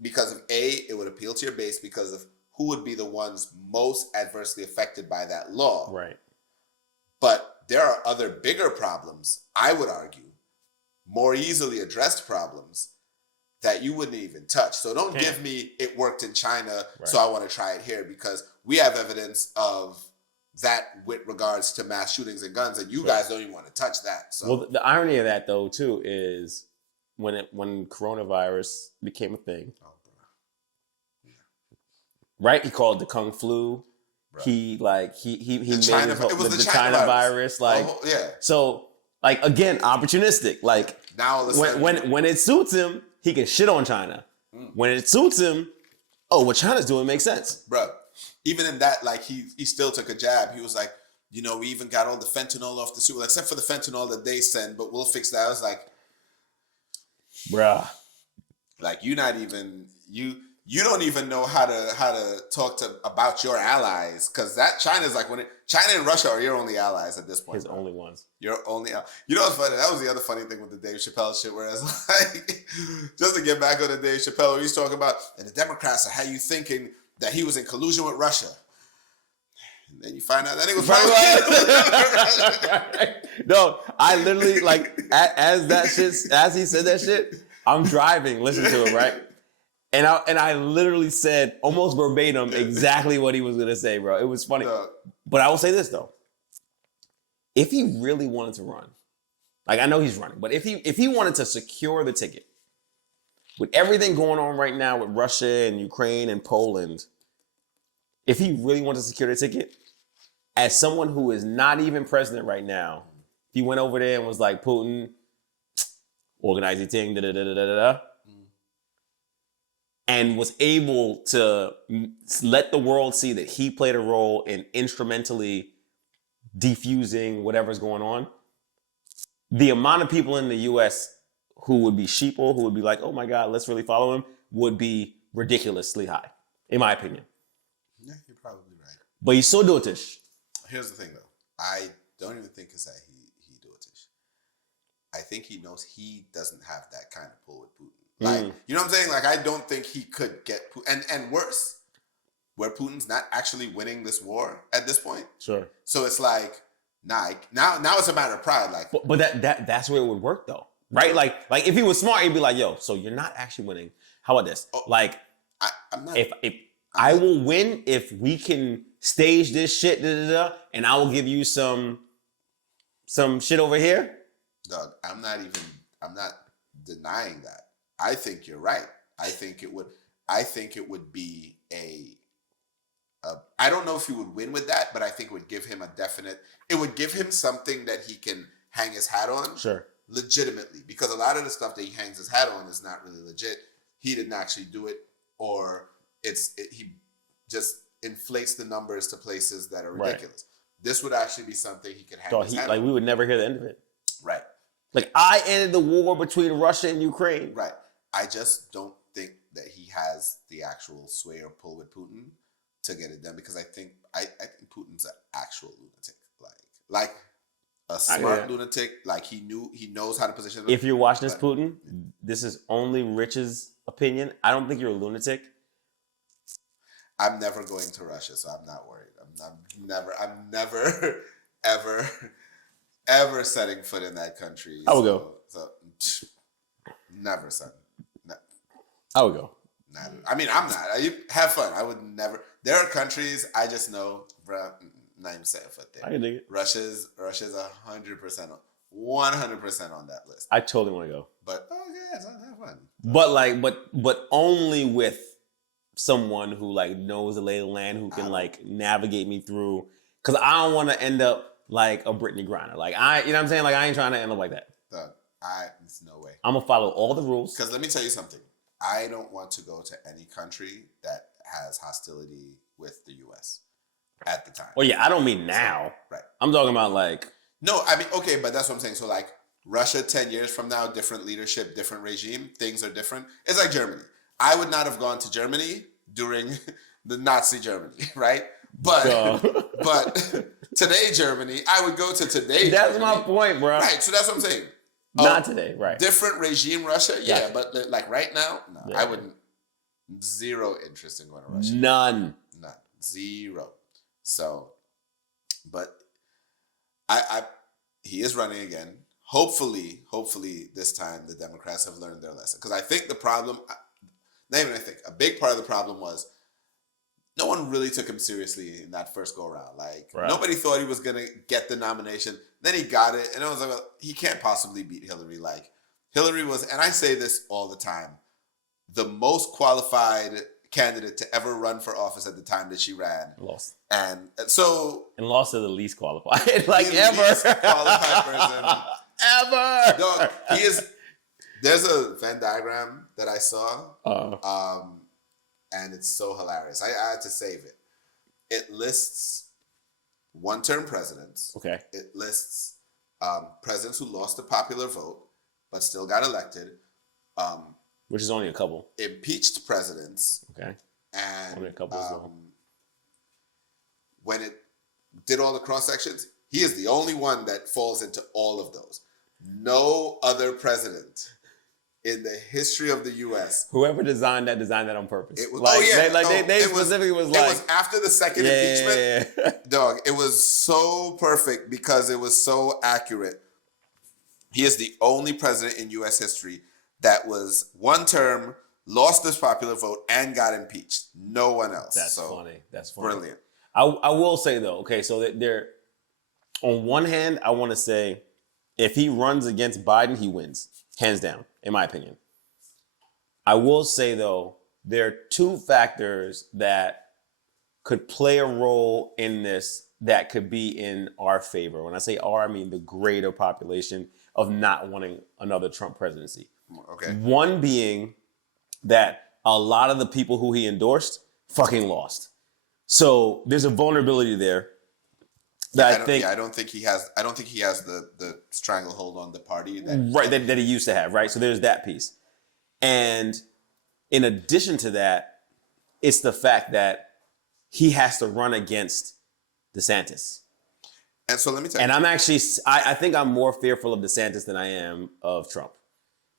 because of it would appeal to your base because of who would be the ones most adversely affected by that law. Right. But there are other bigger problems, I would argue, more easily addressed problems that you wouldn't even touch. So don't give me it worked in China, so I want to try it here because we have evidence of that with regards to mass shootings and guns, and you guys don't even want to touch that. So. Well, the irony of that though too is when coronavirus became a thing, right? He called it the Kung Flu. Bro. He made the China virus. Like so like again opportunistic. Like now when it suits him, he can shit on China. When it suits him, what China's doing makes sense, bro. Even in that, like he still took a jab. He was like, we even got all the fentanyl off the super, except for the fentanyl that they send, but we'll fix that. I was like, bruh, like you don't even know how to talk about your allies, because that China's like China and Russia are your only allies at this point. His only ones. Your only. What's funny? That was the other funny thing with the Dave Chappelle shit. Whereas, like, just to get back on the Dave Chappelle, he's talking about, and the Democrats are how you thinking that he was in collusion with Russia. And then you find out that he was probably No, I literally like as he said that shit, I'm driving, listening to it, right? And I literally said almost verbatim exactly what he was gonna say, bro. It was funny. But I will say this though. If he really wanted to run, like I know he's running, but if he wanted to secure the ticket, with everything going on right now with Russia and Ukraine and Poland, if he really wanted to secure the ticket, as someone who is not even president right now, if he went over there and was like, Putin, organize your thing, and was able to let the world see that he played a role in instrumentally defusing whatever's going on, the amount of people in the U.S. who would be sheeple, who would be like, oh my God, let's really follow him, would be ridiculously high, in my opinion. Yeah, you're probably right. But he's so dotish. Here's the thing, though. I don't even think it's that he dotish. I think he knows he doesn't have that kind of pull with Putin. Like, you know what I'm saying? Like, I don't think he could get Putin. And worse, where Putin's not actually winning this war at this point. Sure. So it's like, now it's a matter of pride. Like, but that's where it would work, though. Right? Like if he was smart, he'd be like, yo, so you're not actually winning. How about this? I'm not. If I will win if we can stage this shit, and I will give you some shit over here. Doug, I'm not denying that. I think you're right. I think it would be I don't know if he would win with that, but I think it would give him something that he can hang his hat on. Sure. Legitimately, because a lot of the stuff that he hangs his hat on is not really legit. he didn't actually do it, or he just inflates the numbers to places that are ridiculous. This would actually be something he could handle. Like we would never hear the end of it. Right. Like I ended the war between Russia and Ukraine. Right. I just don't think that he has the actual sway or pull with Putin to get it done, because I think Putin's an actual lunatic. Like a smart lunatic. Like he knows how to position himself. If you're watching this, Putin, this is only Rich's opinion. I don't think you're a lunatic. I'm never going to Russia, so I'm not worried. I'm never ever setting foot in that country. I would go. So never, son. No. I would go. Not, I mean, I'm not. You have fun. I would never. There are countries I just know, bro. Not even setting foot there. I can dig it. Russia's 100% on that list. I totally want to go. But yeah, have fun. But only with someone who like knows the lay of the land, who can like navigate me through. Because I don't want to end up like a Brittany Griner. Like you know what I'm saying? Like I ain't trying to end up like that. There's no way. I'm gonna follow all the rules. Because let me tell you something. I don't want to go to any country that has hostility with the U.S. at the time. Well, yeah, I don't mean now. So, right. I'm talking about like. No, I mean, okay, but that's what I'm saying. So like Russia 10 years from now, different leadership, different regime, things are different. It's like Germany. I would not have gone to Germany during the Nazi Germany, right? But today Germany, I would go to today That's Germany. my point, bro. Right, so that's what I'm saying. Not today, right. Different regime Russia, yeah, Gotcha. but like right now, no, Yeah. I wouldn't. Zero interest in going to Russia. None. Zero. So, but he is running again. Hopefully this time the Democrats have learned their lesson. Because I think the problem, not even I think, a big part of the problem was no one really took him seriously in that first go around. Like nobody thought he was gonna get the nomination. Then he got it, and it was like, well, he can't possibly beat Hillary. Like Hillary was, and I say this all the time, the most qualified candidate to ever run for office at the time that she ran. Lost. And so... And lost to the least qualified. Like the ever. least qualified person. Ever. Dog, he is... There's a Venn diagram that I saw. And it's so hilarious. I had to save it. It lists one-term presidents. Okay. It lists presidents who lost the popular vote but still got elected. Which is only a couple. Impeached presidents. Okay. And only a couple as well. When it did all the cross sections, he is the only one that falls into all of those. No other president in the history of the U.S. Whoever designed that on purpose. It was, they specifically was like... It was after the second impeachment. Yeah. Dog, it was so perfect because it was so accurate. He is the only president in U.S. history that was one term, lost this popular vote, and got impeached. No one else. That's funny. That's funny. Brilliant. I will say, though, okay, so that there... On one hand, I want to say, if he runs against Biden, he wins. Hands down, in my opinion. I will say, though, there are two factors that could play a role in this that could be in our favor. When I say our, I mean the greater population of not wanting another Trump presidency. Okay. One being that a lot of the people who he endorsed fucking lost. So there's a vulnerability there. I don't think he has the stranglehold on the party that he used to have, right? So there's that piece. And in addition to that, it's the fact that he has to run against DeSantis. And so let me tell you. And I'm actually, I think I'm more fearful of DeSantis than I am of Trump.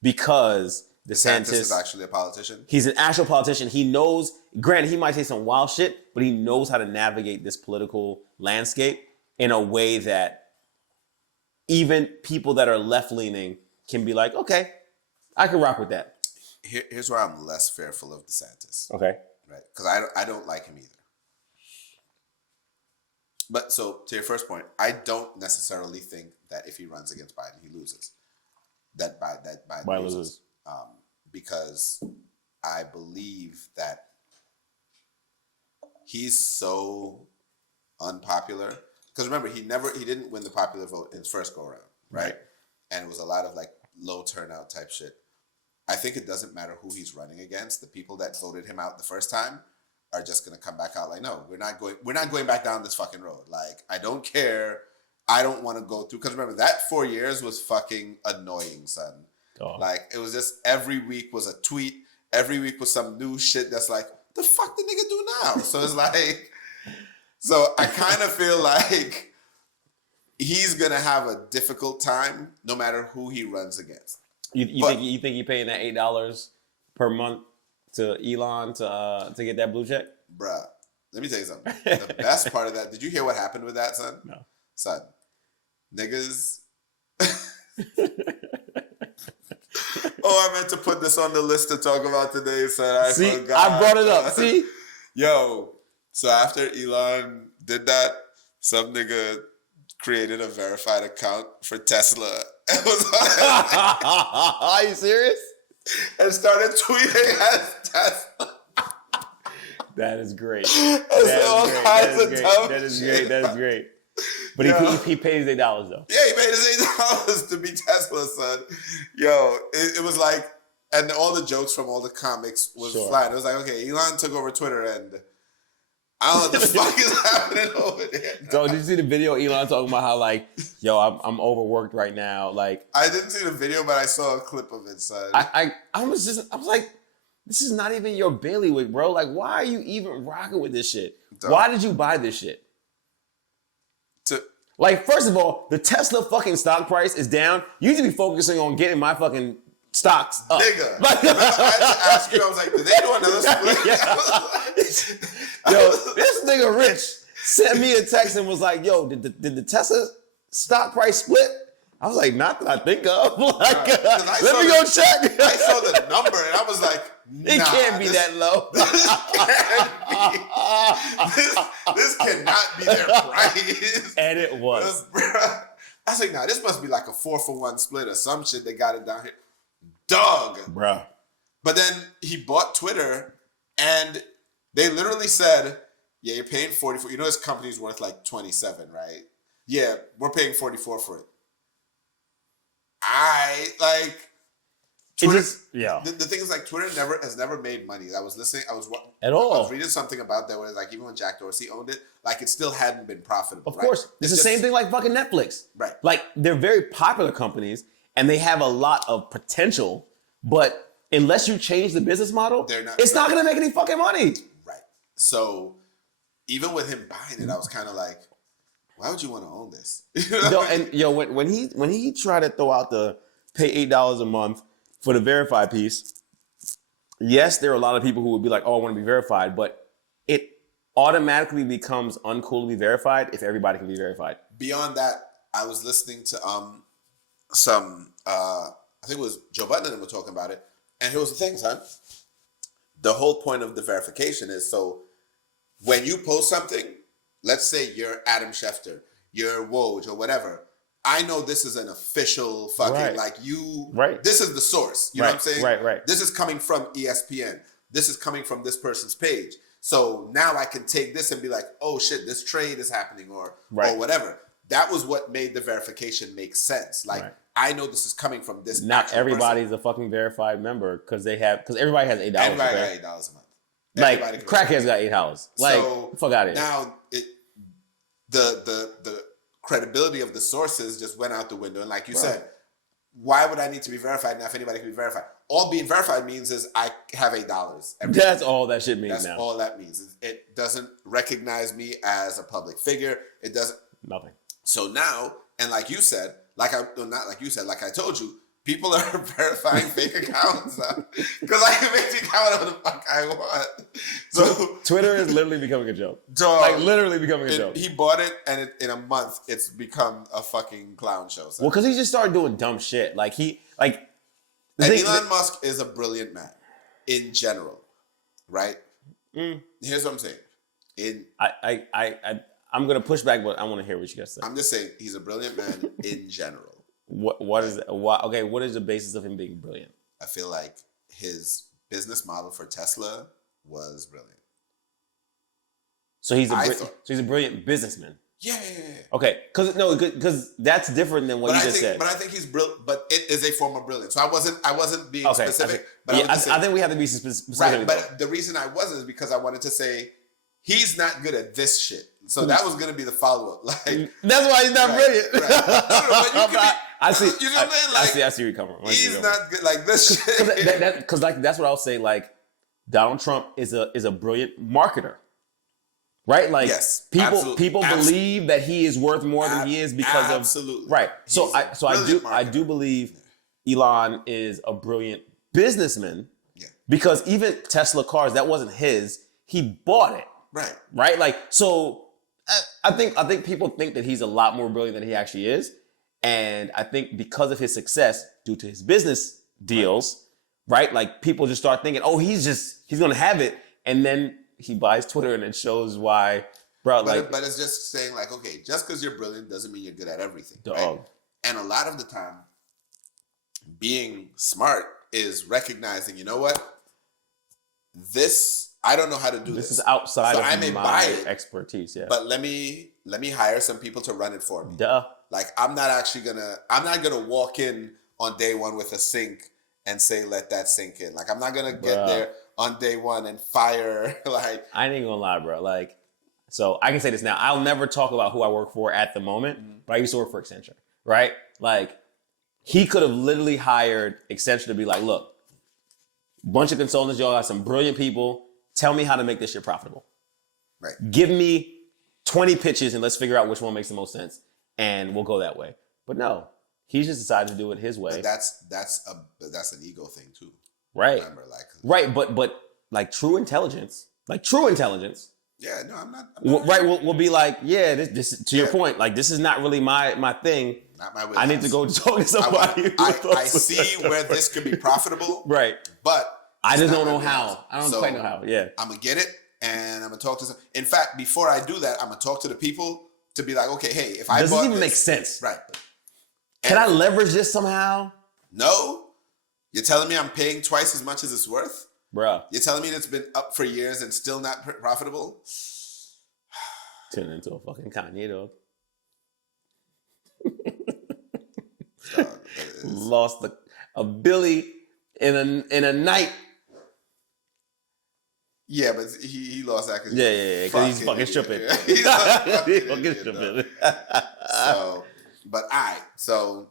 Because DeSantis is actually a politician. He's an actual politician. He knows, granted, he might say some wild shit, but he knows how to navigate this political landscape in a way that even people that are left-leaning can be like, okay, I can rock with that. Here's where I'm less fearful of DeSantis. Okay. Right? Because I don't like him either. But so, to your first point, I don't necessarily think that if he runs against Biden, he loses. That Biden loses. Because I believe that he's so unpopular. Because remember, he didn't win the popular vote in his first go around, right? And it was a lot of like low turnout type shit. I think it doesn't matter who he's running against. The people that voted him out the first time are just gonna come back out like, no, we're not going back down this fucking road. Like, I don't care. I don't want to go through, because remember, that 4 years was fucking annoying, son. Oh. Like, it was just every week was a tweet. Every week was some new shit that's like, the fuck the nigga do now? So it's like, so I kind of feel like he's gonna have a difficult time no matter who he runs against. You think he paying that $8 per month to Elon to get that blue check? Bruh, let me tell you something. The best part of that, did you hear what happened with that, son? No. Son, niggas. Oh, I meant to put this on the list to talk about today, son. I forgot. I brought it up. See? Yo, so after Elon did that, some nigga created a verified account for Tesla. It was like, are you serious? And started tweeting as Tesla. That is great. That is great. But he pays $8 though. Yeah, he paid his $8 to be Tesla, son. Yo, it was like, and all the jokes from all the comics was flying. It was like, okay, Elon took over Twitter, and I don't know what the fuck is happening over there. So did you see the video Elon talking about how like, yo, I'm overworked right now? Like, I didn't see the video, but I saw a clip of it, son. I was like, this is not even your bailiwick, bro. Like, why are you even rocking with this shit? Duh. Why did you buy this shit? Like, first of all, the Tesla fucking stock price is down. You need to be focusing on getting my fucking stocks up. Nigga. Like, I had to ask you, I was like, did they do another split? Yo, this nigga Rich sent me a text and was like, yo, did the Tesla stock price split? I was like, not that I think of. Like, let me go check. I saw the number and I was like, nah, it can't be that low. This cannot be their price. And it was. I was like, nah, this must be like a 4-for-1 split or some shit. They got it down here. Dog. Bruh. But then he bought Twitter and they literally said, yeah, you're paying 44. You know, this company's worth like 27, right? Yeah, we're paying 44 for it. Twitter, the thing is, like, Twitter has never made money. I was reading something about that where, like, even when Jack Dorsey owned it, like, it still hadn't been profitable. Of course. It's the same thing like fucking Netflix. Right. Like, they're very popular companies and they have a lot of potential, but unless you change the business model, it's not going to make any fucking money. Right. So even with him buying it, I was kind of like, why would you want to own this? When he tried to throw out the pay $8 a month for the verified piece, yes, there are a lot of people who would be like, oh, I want to be verified, but it automatically becomes uncool to be verified if everybody can be verified. Beyond that, I was listening to I think it was Joe Budden and we're talking about it, and here was the thing, son. The whole point of the verification is, so when you post something, let's say you're Adam Schefter, you're Woj or whatever, I know this is an official fucking, this is the source. You know what I'm saying? Right. This is coming from ESPN. This is coming from this person's page. So now I can take this and be like, oh shit, this trade is happening or whatever. That was what made the verification make sense. Like, I know this is coming from this. Not everybody's a fucking verified member because everybody has $8. Everybody got $8 a month. Like, crackheads got $8. Like, so fuck out of here. Now, the credibility of the sources just went out the window. And like you said, why would I need to be verified now if anybody can be verified? All being verified means is I have $8. That's all that shit means. That's all that means. It doesn't recognize me as a public figure. It doesn't. Nothing. So now, and like you said, like I told you, people are verifying fake accounts because I can make the account whatever the fuck I want. So Twitter is literally becoming a joke. Like, literally becoming a joke. He bought it, and in a month, it's become a fucking clown show. So. Well, because he just started doing dumb shit. Elon Musk is a brilliant man in general, right? Here's what I'm saying. I'm gonna push back, but I want to hear what you guys say. I'm just saying he's a brilliant man in general. What is why? Okay, what is the basis of him being brilliant? I feel like his business model for Tesla was brilliant. So he's a brilliant businessman. Yeah. Okay, because that's different than what you just said. But I think he's brilliant. But it is a form of brilliance. So I wasn't being specific. I think we have to be specific. Right. But the reason I wasn't is because I wanted to say he's not good at this shit. So that was going to be the follow up. Like that's why he's not brilliant. Right. No, I see. You know what I'm saying? Like, I see where you're coming from. He's not good like this shit. Because that's what I'll say. Like Donald Trump is a brilliant marketer. Right, like yes, people believe that he is worth more than he is because of right. So I do believe Elon is a brilliant businessman. Yeah. Because even Tesla cars, that wasn't his. He bought it. Right. Right. Like so, I think people think that he's a lot more brilliant than he actually is, and I think because of his success due to his business deals, right? Like people just start thinking, oh, he's gonna have it, and then he buys Twitter and it shows why, bro. But it's just saying like, okay, just because you're brilliant doesn't mean you're good at everything, dog. Right? And a lot of the time, being smart is recognizing, you know what, I don't know how to do this. This is outside so of my expertise, yeah. But let me hire some people to run it for me. Duh. Like I'm not gonna walk in on day one with a sink and say let that sink in. Like I'm not gonna get there on day one and fire like I ain't gonna lie, bro. Like, so I can say this now. I'll never talk about who I work for at the moment, but I used to work for Accenture, right? Like, he could have literally hired Accenture to be like, look, bunch of consultants, y'all got some brilliant people. Tell me how to make this shit profitable. Right. Give me 20 pitches and let's figure out which one makes the most sense, and we'll go that way. But no, he just decided to do it his way. But that's an ego thing too. Right. Remember, like right, but like true intelligence. Yeah, no, I'm not right, we'll be like, yeah, this to your point, like this is not really my thing. Not my wheelhouse. I need to go talk to somebody. I see where this could be profitable. Right. But I just don't know how. I don't quite know how. Yeah. I'm gonna get it and I'm gonna talk to some. In fact, before I do that, I'm gonna talk to the people to be like, okay, hey, if I does it even make sense? Right. Can I leverage this somehow? No. You're telling me I'm paying twice as much as it's worth? Bruh. You're telling me it's been up for years and still not profitable? Turn into a fucking Kanye, dog. Lost a Billy in a night. Yeah, but he lost that because because he's fucking stripping. He's fucking stripping. So,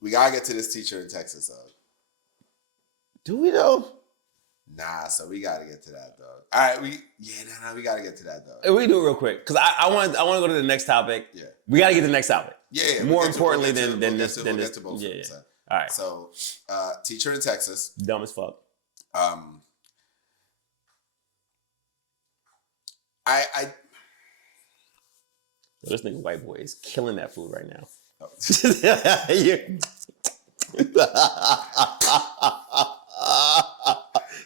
we gotta get to this teacher in Texas, dog. Do we though? Nah, so we gotta get to that, dog. All right, we gotta get to that, dog. We do it real quick because I want to go to the next topic. Yeah, we gotta get to the next topic. Yeah. More importantly than this. We'll get to both of them, son. All right. So, teacher in Texas, dumb as fuck. This nigga white boy is killing that food right now.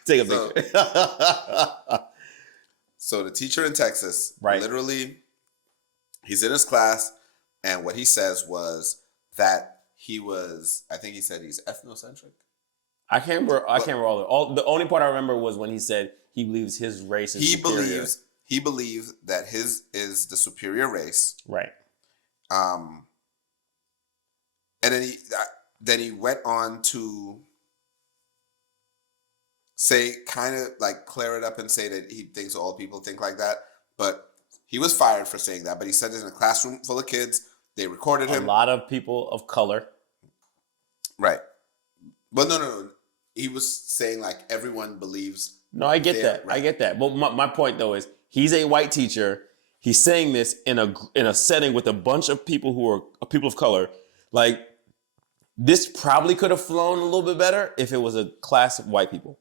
Take a picture. So the teacher in Texas, right? Literally, he's in his class, and what he says was that he was. I think he said he's ethnocentric. I can't remember all. The only part I remember was when he said he believes his race is superior. He believes that his is the superior race. Right. And then he went on to say, kind of like clear it up and say that he thinks all people think like that. But he was fired for saying that. But he said it in a classroom full of kids. They recorded him. A lot of people of color. Right. Well, no. He was saying like everyone believes. No, I get that. Right. I get that. But my point though is he's a white teacher. He's saying this in a setting with a bunch of people who are people of color. Like, this probably could have flown a little bit better if it was a class of white people.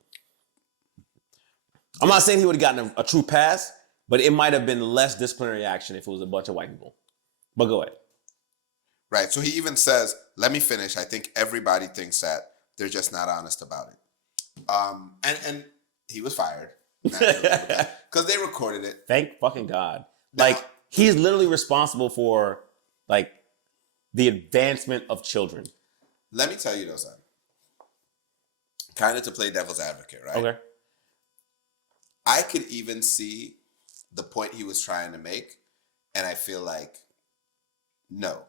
I'm not saying he would have gotten a true pass, but it might have been less disciplinary action if it was a bunch of white people. But go ahead. Right. So he even says, let me finish. I think everybody thinks that. They're just not honest about it. And he was fired. Because they recorded it. Thank fucking God. Like, he's literally responsible for, like, the advancement of children. Let me tell you though, son. Kind of to play devil's advocate, right? Okay. I could even see the point he was trying to make. And I feel like, no,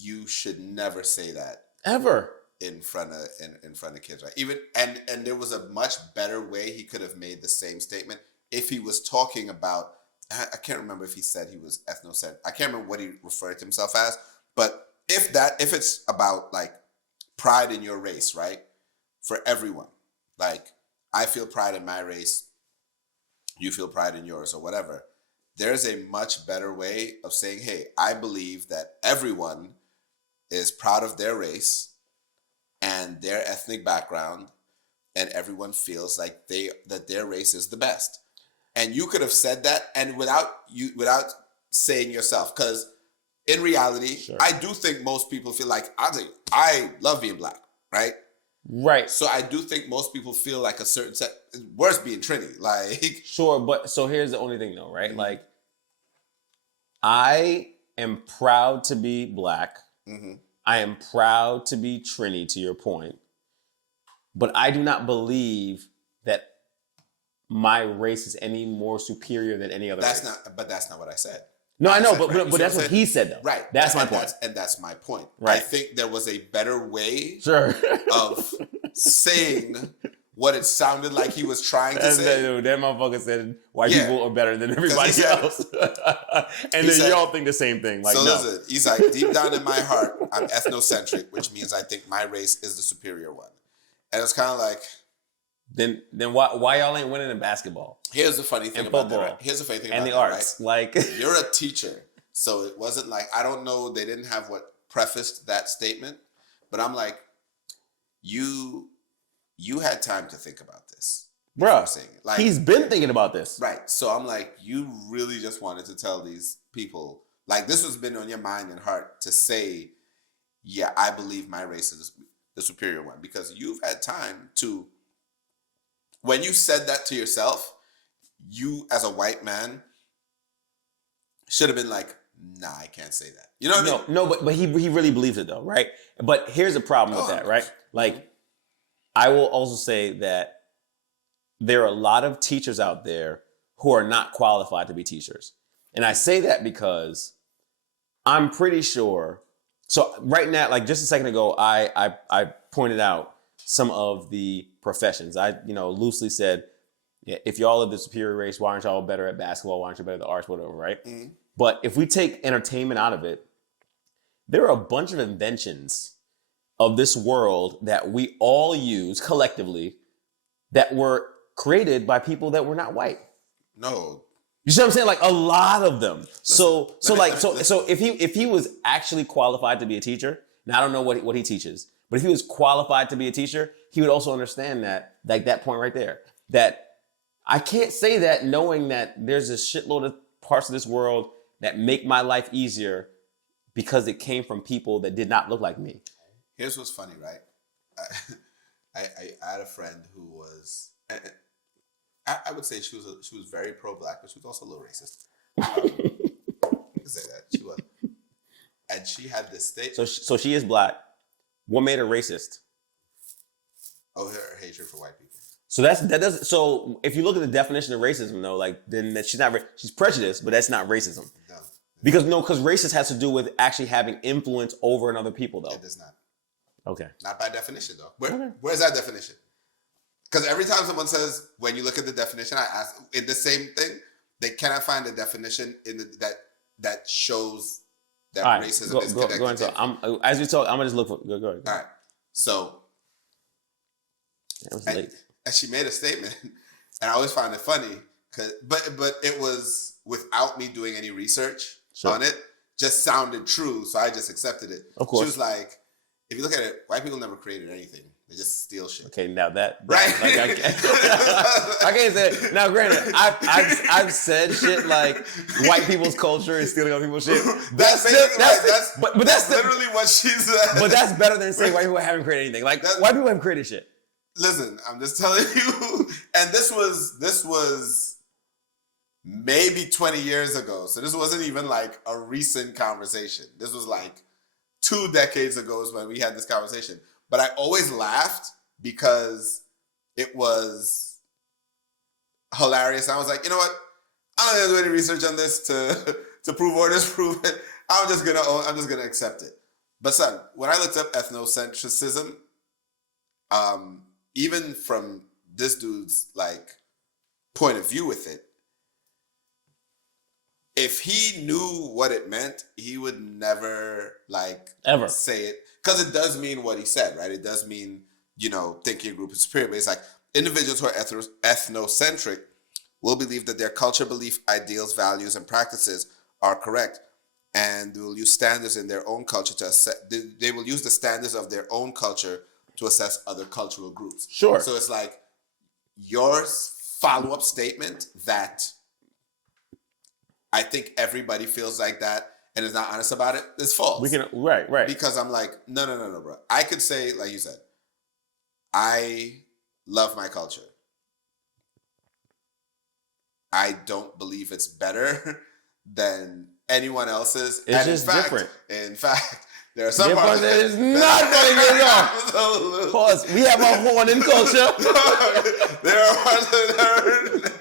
you should never say that ever in front of kids, right? Even and there was a much better way he could have made the same statement if he was talking about. I can't remember if he said he was ethnocentric. I can't remember what he referred to himself as. But if it's about like pride in your race, right? For everyone, like I feel pride in my race, you feel pride in yours, or whatever. There's a much better way of saying, hey, I believe that everyone is proud of their race and their ethnic background, and everyone feels like that their race is the best. And you could have said that, and without saying yourself, because in reality, sure, I do think most people feel like I love being black, right? Right. So I do think most people feel like a certain set. Worse being Trini, like sure. But so here's the only thing, though, right? Mm-hmm. Like, I am proud to be black. Mm-hmm. I am proud to be Trini, to your point. But I do not believe that my race is any more superior than any other race. But that's not what I said. No, I know, but that's what he said, though. Right. That's my point. That's my point. Right. I think there was a better way sure. of saying what it sounded like he was trying to say. That motherfucker said white people are better than everybody else. And then y'all think the same thing. Like, so no. Listen, he's like, deep down in my heart, I'm ethnocentric, which means I think my race is the superior one. And it's kind of like... Then why y'all ain't winning in basketball? Here's the funny thing about that, right? Here's the funny thing about and the that, arts. Right? Like you're a teacher, so it wasn't like, I don't know, they didn't have what prefaced that statement, but I'm like, you had time to think about this. Bruh, like, he's been thinking about this. Right. So I'm like, you really just wanted to tell these people, like, this has been on your mind and heart to say, yeah, I believe my race is the superior one, because you've had time to... When you said that to yourself, you as a white man should have been like, nah, I can't say that. You know what I mean? No, but he really believes it though, right? But here's the problem with that, right? Like, I will also say that there are a lot of teachers out there who are not qualified to be teachers. And I say that because I'm pretty sure. So right now, like just a second ago, I pointed out some of the professions. I, loosely said, yeah, if y'all are the superior race, why aren't y'all better at basketball? Why aren't you better at the arts, whatever, right? Mm-hmm. But if we take entertainment out of it, there are a bunch of inventions of this world that we all use collectively that were created by people that were not white. No. You see what I'm saying? Like a lot of them. So if he was actually qualified to be a teacher, now I don't know what he teaches, but if he was qualified to be a teacher, he would also understand that, like that point right there, that I can't say that knowing that there's a shitload of parts of this world that make my life easier because it came from people that did not look like me. Here's what's funny, right? I had a friend who was, I would say she was very pro-black, but she was also a little racist. You can say that. She was. And she had this statement. So she is black. What made her racist? Oh, her hatred for white people. So so if you look at the definition of racism though, like then that she's prejudiced, but that's not racism. No. Because racist has to do with actually having influence over another people though. It does not. Okay. Not by definition though. Where's that definition? Because every time someone says, when you look at the definition, I ask in the same thing, they cannot find a definition that shows that right, racism is connected. Go into as we talk, I'm gonna just look for. Go ahead. All right. So. It was late. And she made a statement, and I always find it funny, but it was without me doing any research on it. Just sounded true, so I just accepted it. Of course. She was like, "If you look at it, white people never created anything. They just steal shit." Okay, now that right? Like, I can't say it. Now, granted, I've said shit like white people's culture is stealing other people's shit. That's literally what she said. But that's better than saying white people haven't created anything. Like white people haven't created shit. Listen, I'm just telling you, and this was maybe 20 years ago. So this wasn't even like a recent conversation. This was like 2 decades ago is when we had this conversation. But I always laughed because it was hilarious. And I was like, you know what? I'm not gonna do any research on this to prove or disprove it. I'm just gonna accept it. But son, when I looked up ethnocentrism, even from this dude's like point of view with it, if he knew what it meant, he would never like ever say it, because it does mean what he said, right? It does mean, thinking a group is superior. But it's like individuals who are ethnocentric will believe that their culture, belief, ideals, values, and practices are correct, and will use standards in their own culture to assess. They will use the standards of their own culture to assess other cultural groups. Sure. So it's like your follow-up statement that I think everybody feels like that and is not honest about it is false. Right. Because I'm like, no, bro. I could say, like you said, I love my culture. I don't believe it's better than anyone else's. It's just different. In fact, there are some parts that is not very good. Pause. We have a horn in culture. There are parts that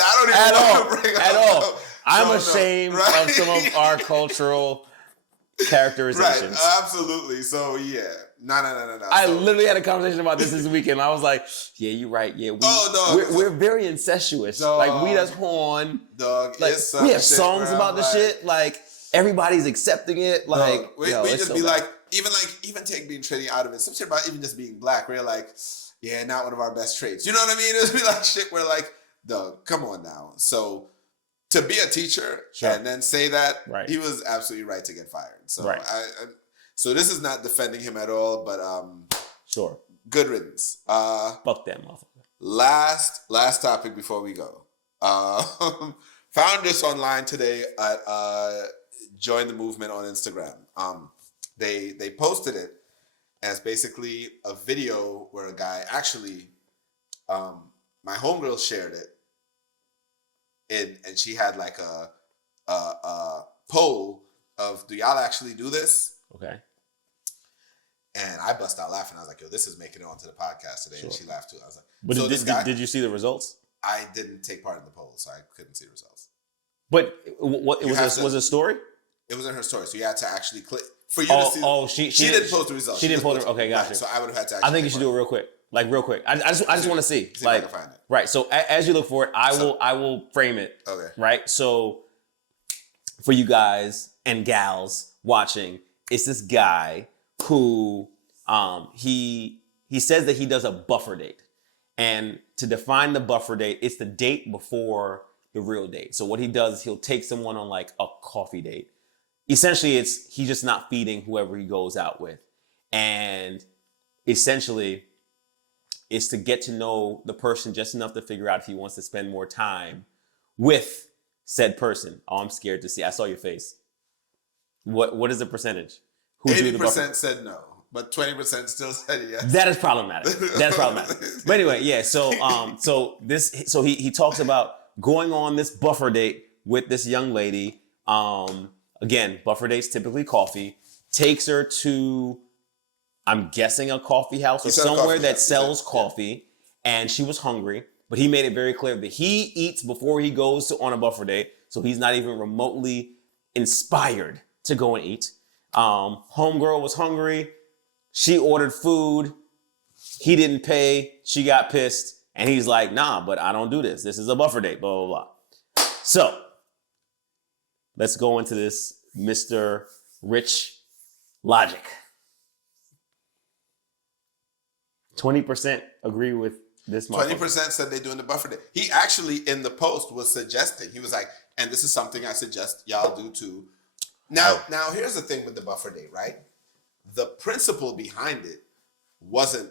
I don't even want to bring up. At all. I'm ashamed of some of our cultural characterizations. Right, absolutely. So, yeah. No. I literally had a conversation about this weekend. I was like, yeah, you're right. Yeah, we're very incestuous. Dog, like, we does horn. Dog, like, we have songs about the shit. Like, everybody's accepting it. Like, dog, we just so be bad. Even take being Trinity out of it. Some shit about even just being black. We're like, yeah, not one of our best traits. You know what I mean? It'd be like shit where like, dog, come on now. So, to be a teacher and then say that, he was absolutely right to get fired. So so this is not defending him at all, but sure, good riddance. Fuck that motherfucker. Last topic before we go. Found this online today at Join the Movement on Instagram. They posted it as basically a video where a guy actually, my homegirl shared it. And she had like a poll of, do y'all actually do this? Okay. And I bust out laughing. I was like, yo, this is making it onto the podcast today. Sure. And she laughed too. I was like, but did you see the results? I didn't take part in the poll, so I couldn't see the results. But what was a story? It was in her story, so you had to actually click for you to see. She didn't post the results. She didn't post it. Okay, gotcha. Right, so I would have had to. I think you should do it real quick. Like real quick. I just want to see. Like, if I can find it. Right. So as you look for it, I will frame it. Okay. Right. So for you guys and gals watching, it's this guy who he says that he does a buffer date. And to define the buffer date, it's the date before the real date. So what he does is he'll take someone on like a coffee date. Essentially, he's just not feeding whoever he goes out with. And essentially, is to get to know the person just enough to figure out if he wants to spend more time with said person. Oh, I'm scared to see. I saw your face. What is the percentage? 80% said no, but 20% still said yes. That is problematic. But anyway, yeah. So he talks about going on this buffer date with this young lady. Again, buffer dates typically coffee. Takes her to, I'm guessing, a coffee house or somewhere that sells coffee, and she was hungry, but he made it very clear that he eats before he goes on a buffer date, so he's not even remotely inspired to go and eat. Homegirl was hungry. She ordered food. He didn't pay. She got pissed, and he's like, nah, but I don't do this. This is a buffer date, blah, blah, blah. So let's go into this Mr. Rich Logic. 20% agree with this. 20% said they're doing the buffer day. He actually, in the post, was suggesting. He was like, and this is something I suggest y'all do too. Now, here's the thing with the buffer date, right? The principle behind it wasn't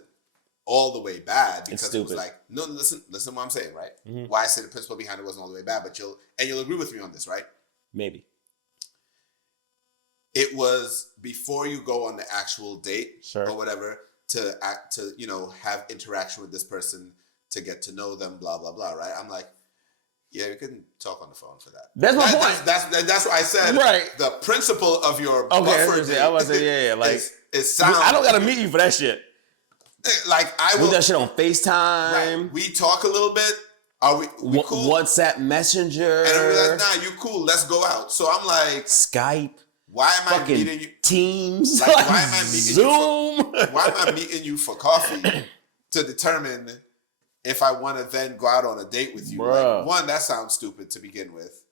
all the way bad because it was like, no, listen what I'm saying, right? Mm-hmm. Why I say the principle behind it wasn't all the way bad, but you'll agree with me on this, right? Maybe. It was before you go on the actual date or whatever, to have interaction with this person, to get to know them, blah, blah, blah, right? I'm like, yeah, we couldn't talk on the phone for that. That's my point. That's what I said. Right. The principle of your buffer date. I was saying, yeah. Like, it sounds. I don't gotta meet you for that shit. Like, I will do that shit on FaceTime. Right. We talk a little bit, Are we cool? WhatsApp Messenger. And we're like, nah, you cool. Let's go out. So I'm like, Skype. why am I Fucking meeting you? Teams. Like, why am I meeting Zoom. why am I meeting you for coffee to determine if I want to then go out on a date with you? Bruh. Like, one, that sounds stupid to begin with.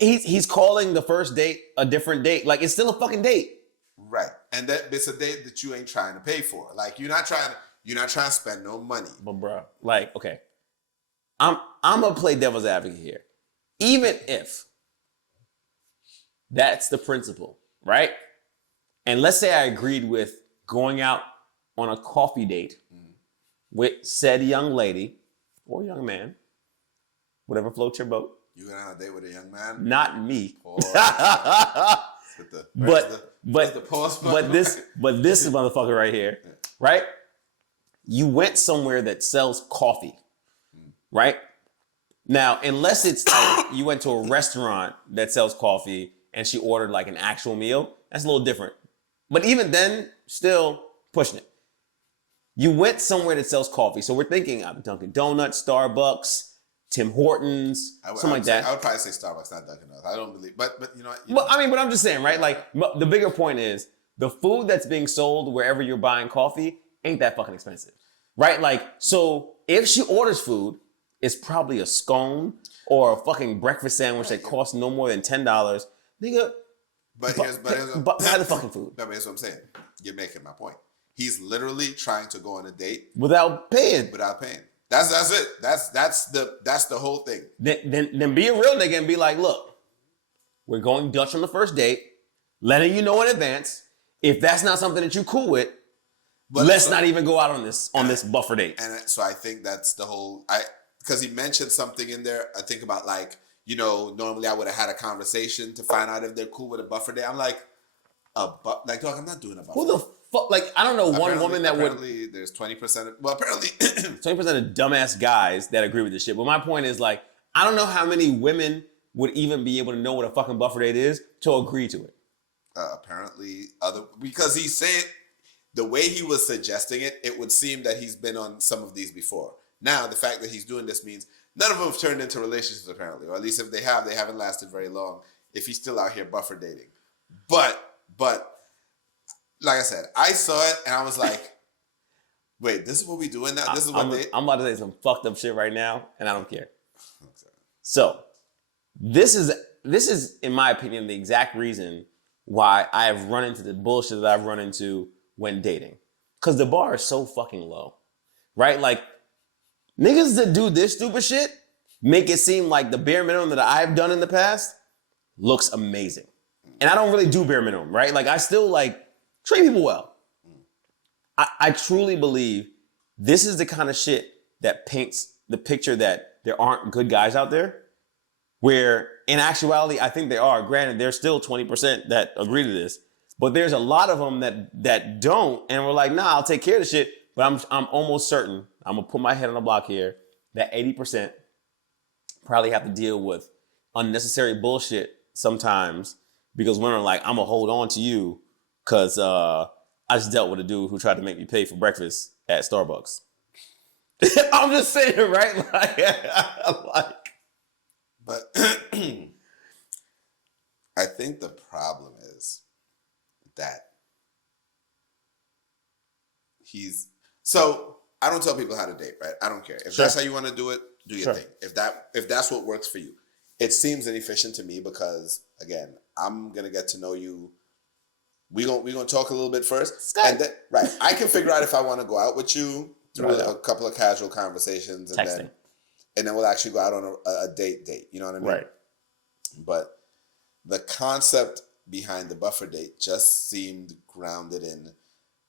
He's calling the first date a different date. Like, it's still a fucking date. Right. And that it's a date that you ain't trying to pay for. Like, you're not trying to spend no money. But bruh, like, okay. I'm gonna play devil's advocate here. Even if that's the principle, right? And let's say I agreed with going out on a coffee date with said young lady or young man, whatever floats your boat. You went on a date with a young man? Not me. Or But this is motherfucker right here, right? You went somewhere that sells coffee, right? Now, unless it's like you went to a restaurant that sells coffee and she ordered like an actual meal, that's a little different. But even then, still pushing it. You went somewhere that sells coffee. So we're thinking Dunkin' Donuts, Starbucks, Tim Hortons, something like that. I would probably say Starbucks, not Dunkin' Donuts. I don't believe, but you know what? But I'm just saying, right? Like the bigger point is the food that's being sold wherever you're buying coffee ain't that fucking expensive, right? Like, so if she orders food, it's probably a scone or a fucking breakfast sandwich that costs no more than $10. Nigga, buy the fucking food. No, but here's what I'm saying. You're making my point. He's literally trying to go on a date without paying. That's it. That's the whole thing. Then be a real nigga and be like, look, we're going Dutch on the first date, letting you know in advance. If that's not something that you cool with, let's not even go out on this buffer date. And so I think that's the whole because he mentioned something in there. I think about like, you know, normally I would have had a conversation to find out if they're cool with a buffer date. I'm like, like, dog, I'm not doing a buffer. Who the fuck? Like, I don't know one woman that would. Apparently, there's 20%. Well, apparently, 20% of dumbass guys that agree with this shit. But my point is, like, I don't know how many women would even be able to know what a fucking buffer date is to agree to it. Apparently, because he said the way he was suggesting it, it would seem that he's been on some of these before. Now, the fact that he's doing this means none of them have turned into relationships, apparently, or at least if they have, they haven't lasted very long. If he's still out here buffer dating, but like I said, I saw it and I was like, wait, this is what we doing now? This is what I'm about to say some fucked up shit right now, and I don't care. So, this is, in my opinion, the exact reason why I have run into the bullshit that I've run into when dating. Because the bar is so fucking low, right? Like, niggas that do this stupid shit make it seem like the bare minimum that I've done in the past looks amazing. And I don't really do bare minimum, right? Like, I still, like, treat people well. I truly believe this is the kind of shit that paints the picture that there aren't good guys out there, where in actuality, I think there are. Granted, there's still 20% that agree to this, but there's a lot of them that don't, and we're like, nah, I'll take care of the shit, but I'm almost certain, I'm gonna put my head on the block here, that 80% probably have to deal with unnecessary bullshit sometimes because women are like, I'm gonna hold on to you because I just dealt with a dude who tried to make me pay for breakfast at Starbucks. I'm just saying, right? But I think the problem is that so I don't tell people how to date, right? I don't care. If that's how you want to do it, do your thing. If that's what works for you. It seems inefficient to me because, again, I'm gonna get to know you. We're gonna talk a little bit first. And then, right. I can figure out if I want to go out with you through a couple of casual conversations and then we'll actually go out on a date. You know what I mean? Right. But the concept behind the buffer date just seemed grounded in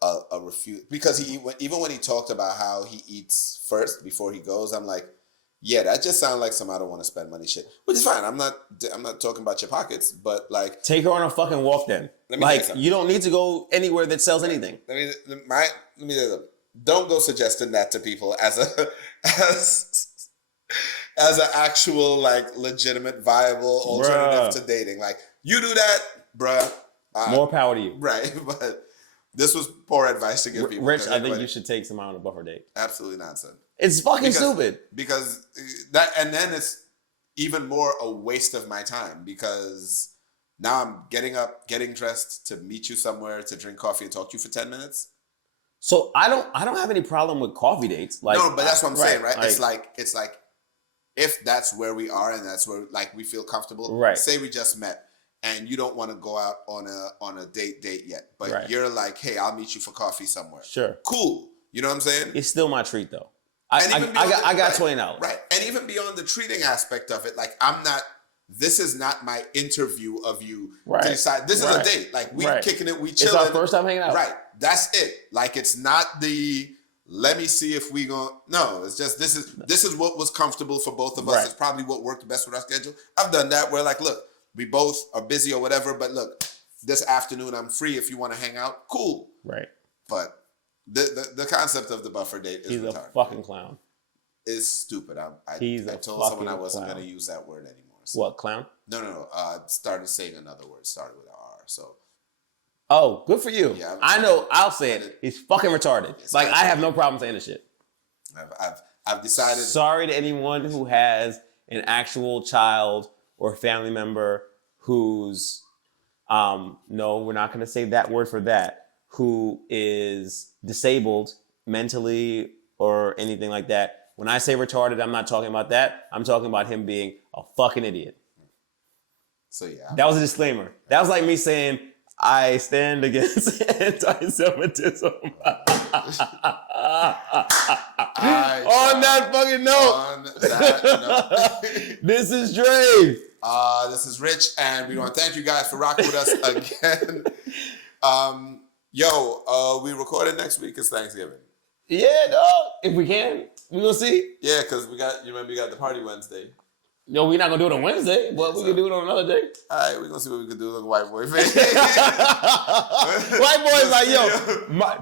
a refuse, because even when he talked about how he eats first before he goes, I'm like, yeah, that just sounds like some I don't want to spend money shit. Which is fine. I'm not talking about your pockets, but like, take her on a fucking walk then. Like, you don't need to go anywhere that sells anything. Let me don't go suggesting that to people as an actual, like, legitimate, viable alternative to dating. Like, you do that, bruh. More power to you. Right, but this was poor advice to give people. Rich, I think you should take some out on a buffer date. Absolutely not, son. It's fucking stupid. Because that, and then it's even more a waste of my time because now I'm getting up, getting dressed to meet you somewhere to drink coffee and talk to you for 10 minutes. So I don't have any problem with coffee dates. Like, no, but that's what I'm saying, right? Like, it's like if that's where we are and that's where like we feel comfortable. Right. Say we just met and you don't want to go out on a date yet, but right. you're like, hey, I'll meet you for coffee somewhere. Sure. Cool. You know what I'm saying? It's still my treat though. I got $20. Right. And even beyond the treating aspect of it, like this is not my interview of you to decide. This is a date. Like we kicking it, we chilling. It's our first time hanging out. Right. That's it. Like it's not the let me see if we going. No, it's just this is what was comfortable for both of us. It's probably what worked best with our schedule. I've done that where like, look, we both are busy or whatever, but look, this afternoon I'm free if you want to hang out. Cool. Right. But the concept of the buffer date is retarded. He's a fucking clown. It's stupid. I told someone I wasn't going to use that word anymore. So. What, clown? No. Started saying another word. Started with an R. So. Oh, good for you. Yeah, I know. I'll say it. He's fucking retarded. Like I have no problem saying this shit. I've decided. Sorry to anyone who has an actual child or family member who's no, we're not going to say that word for that. Who is disabled mentally or anything like that. When I say retarded, I'm not talking about that. I'm talking about him being a fucking idiot. So yeah. That was a disclaimer. That was like me saying, I stand against anti-Semitism. On that fucking note. This is Dre. This is Rich, and we want to thank you guys for rocking with us again. We recorded next week. It's Thanksgiving. Yeah, dog. If we can, we gonna see. Yeah, because we got the party Wednesday. No, we're not gonna do it on Wednesday, but we can do it on another day. All right, we're gonna see what we can do. Look, white boy face. White boy's like, yo,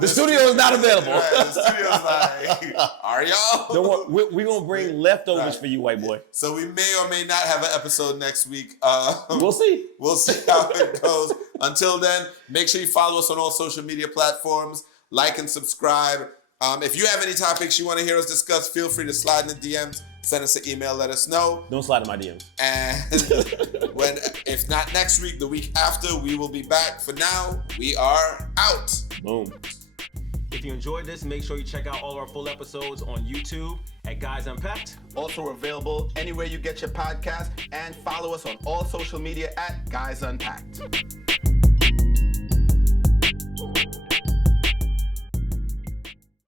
the studio is not available. Right, the studio's like, are y'all? Don't worry, we're gonna bring leftovers for you, white boy. So we may or may not have an episode next week. We'll see. We'll see how it goes. Until then, make sure you follow us on all social media platforms. Like and subscribe. If you have any topics you want to hear us discuss, feel free to slide in the DMs. Send us an email, let us know. Don't slide in my DMs. And if not next week, the week after, we will be back. For now, we are out. Boom. If you enjoyed this, make sure you check out all our full episodes on YouTube at Guys Unpacked. Also available anywhere you get your podcast, and follow us on all social media at Guys Unpacked.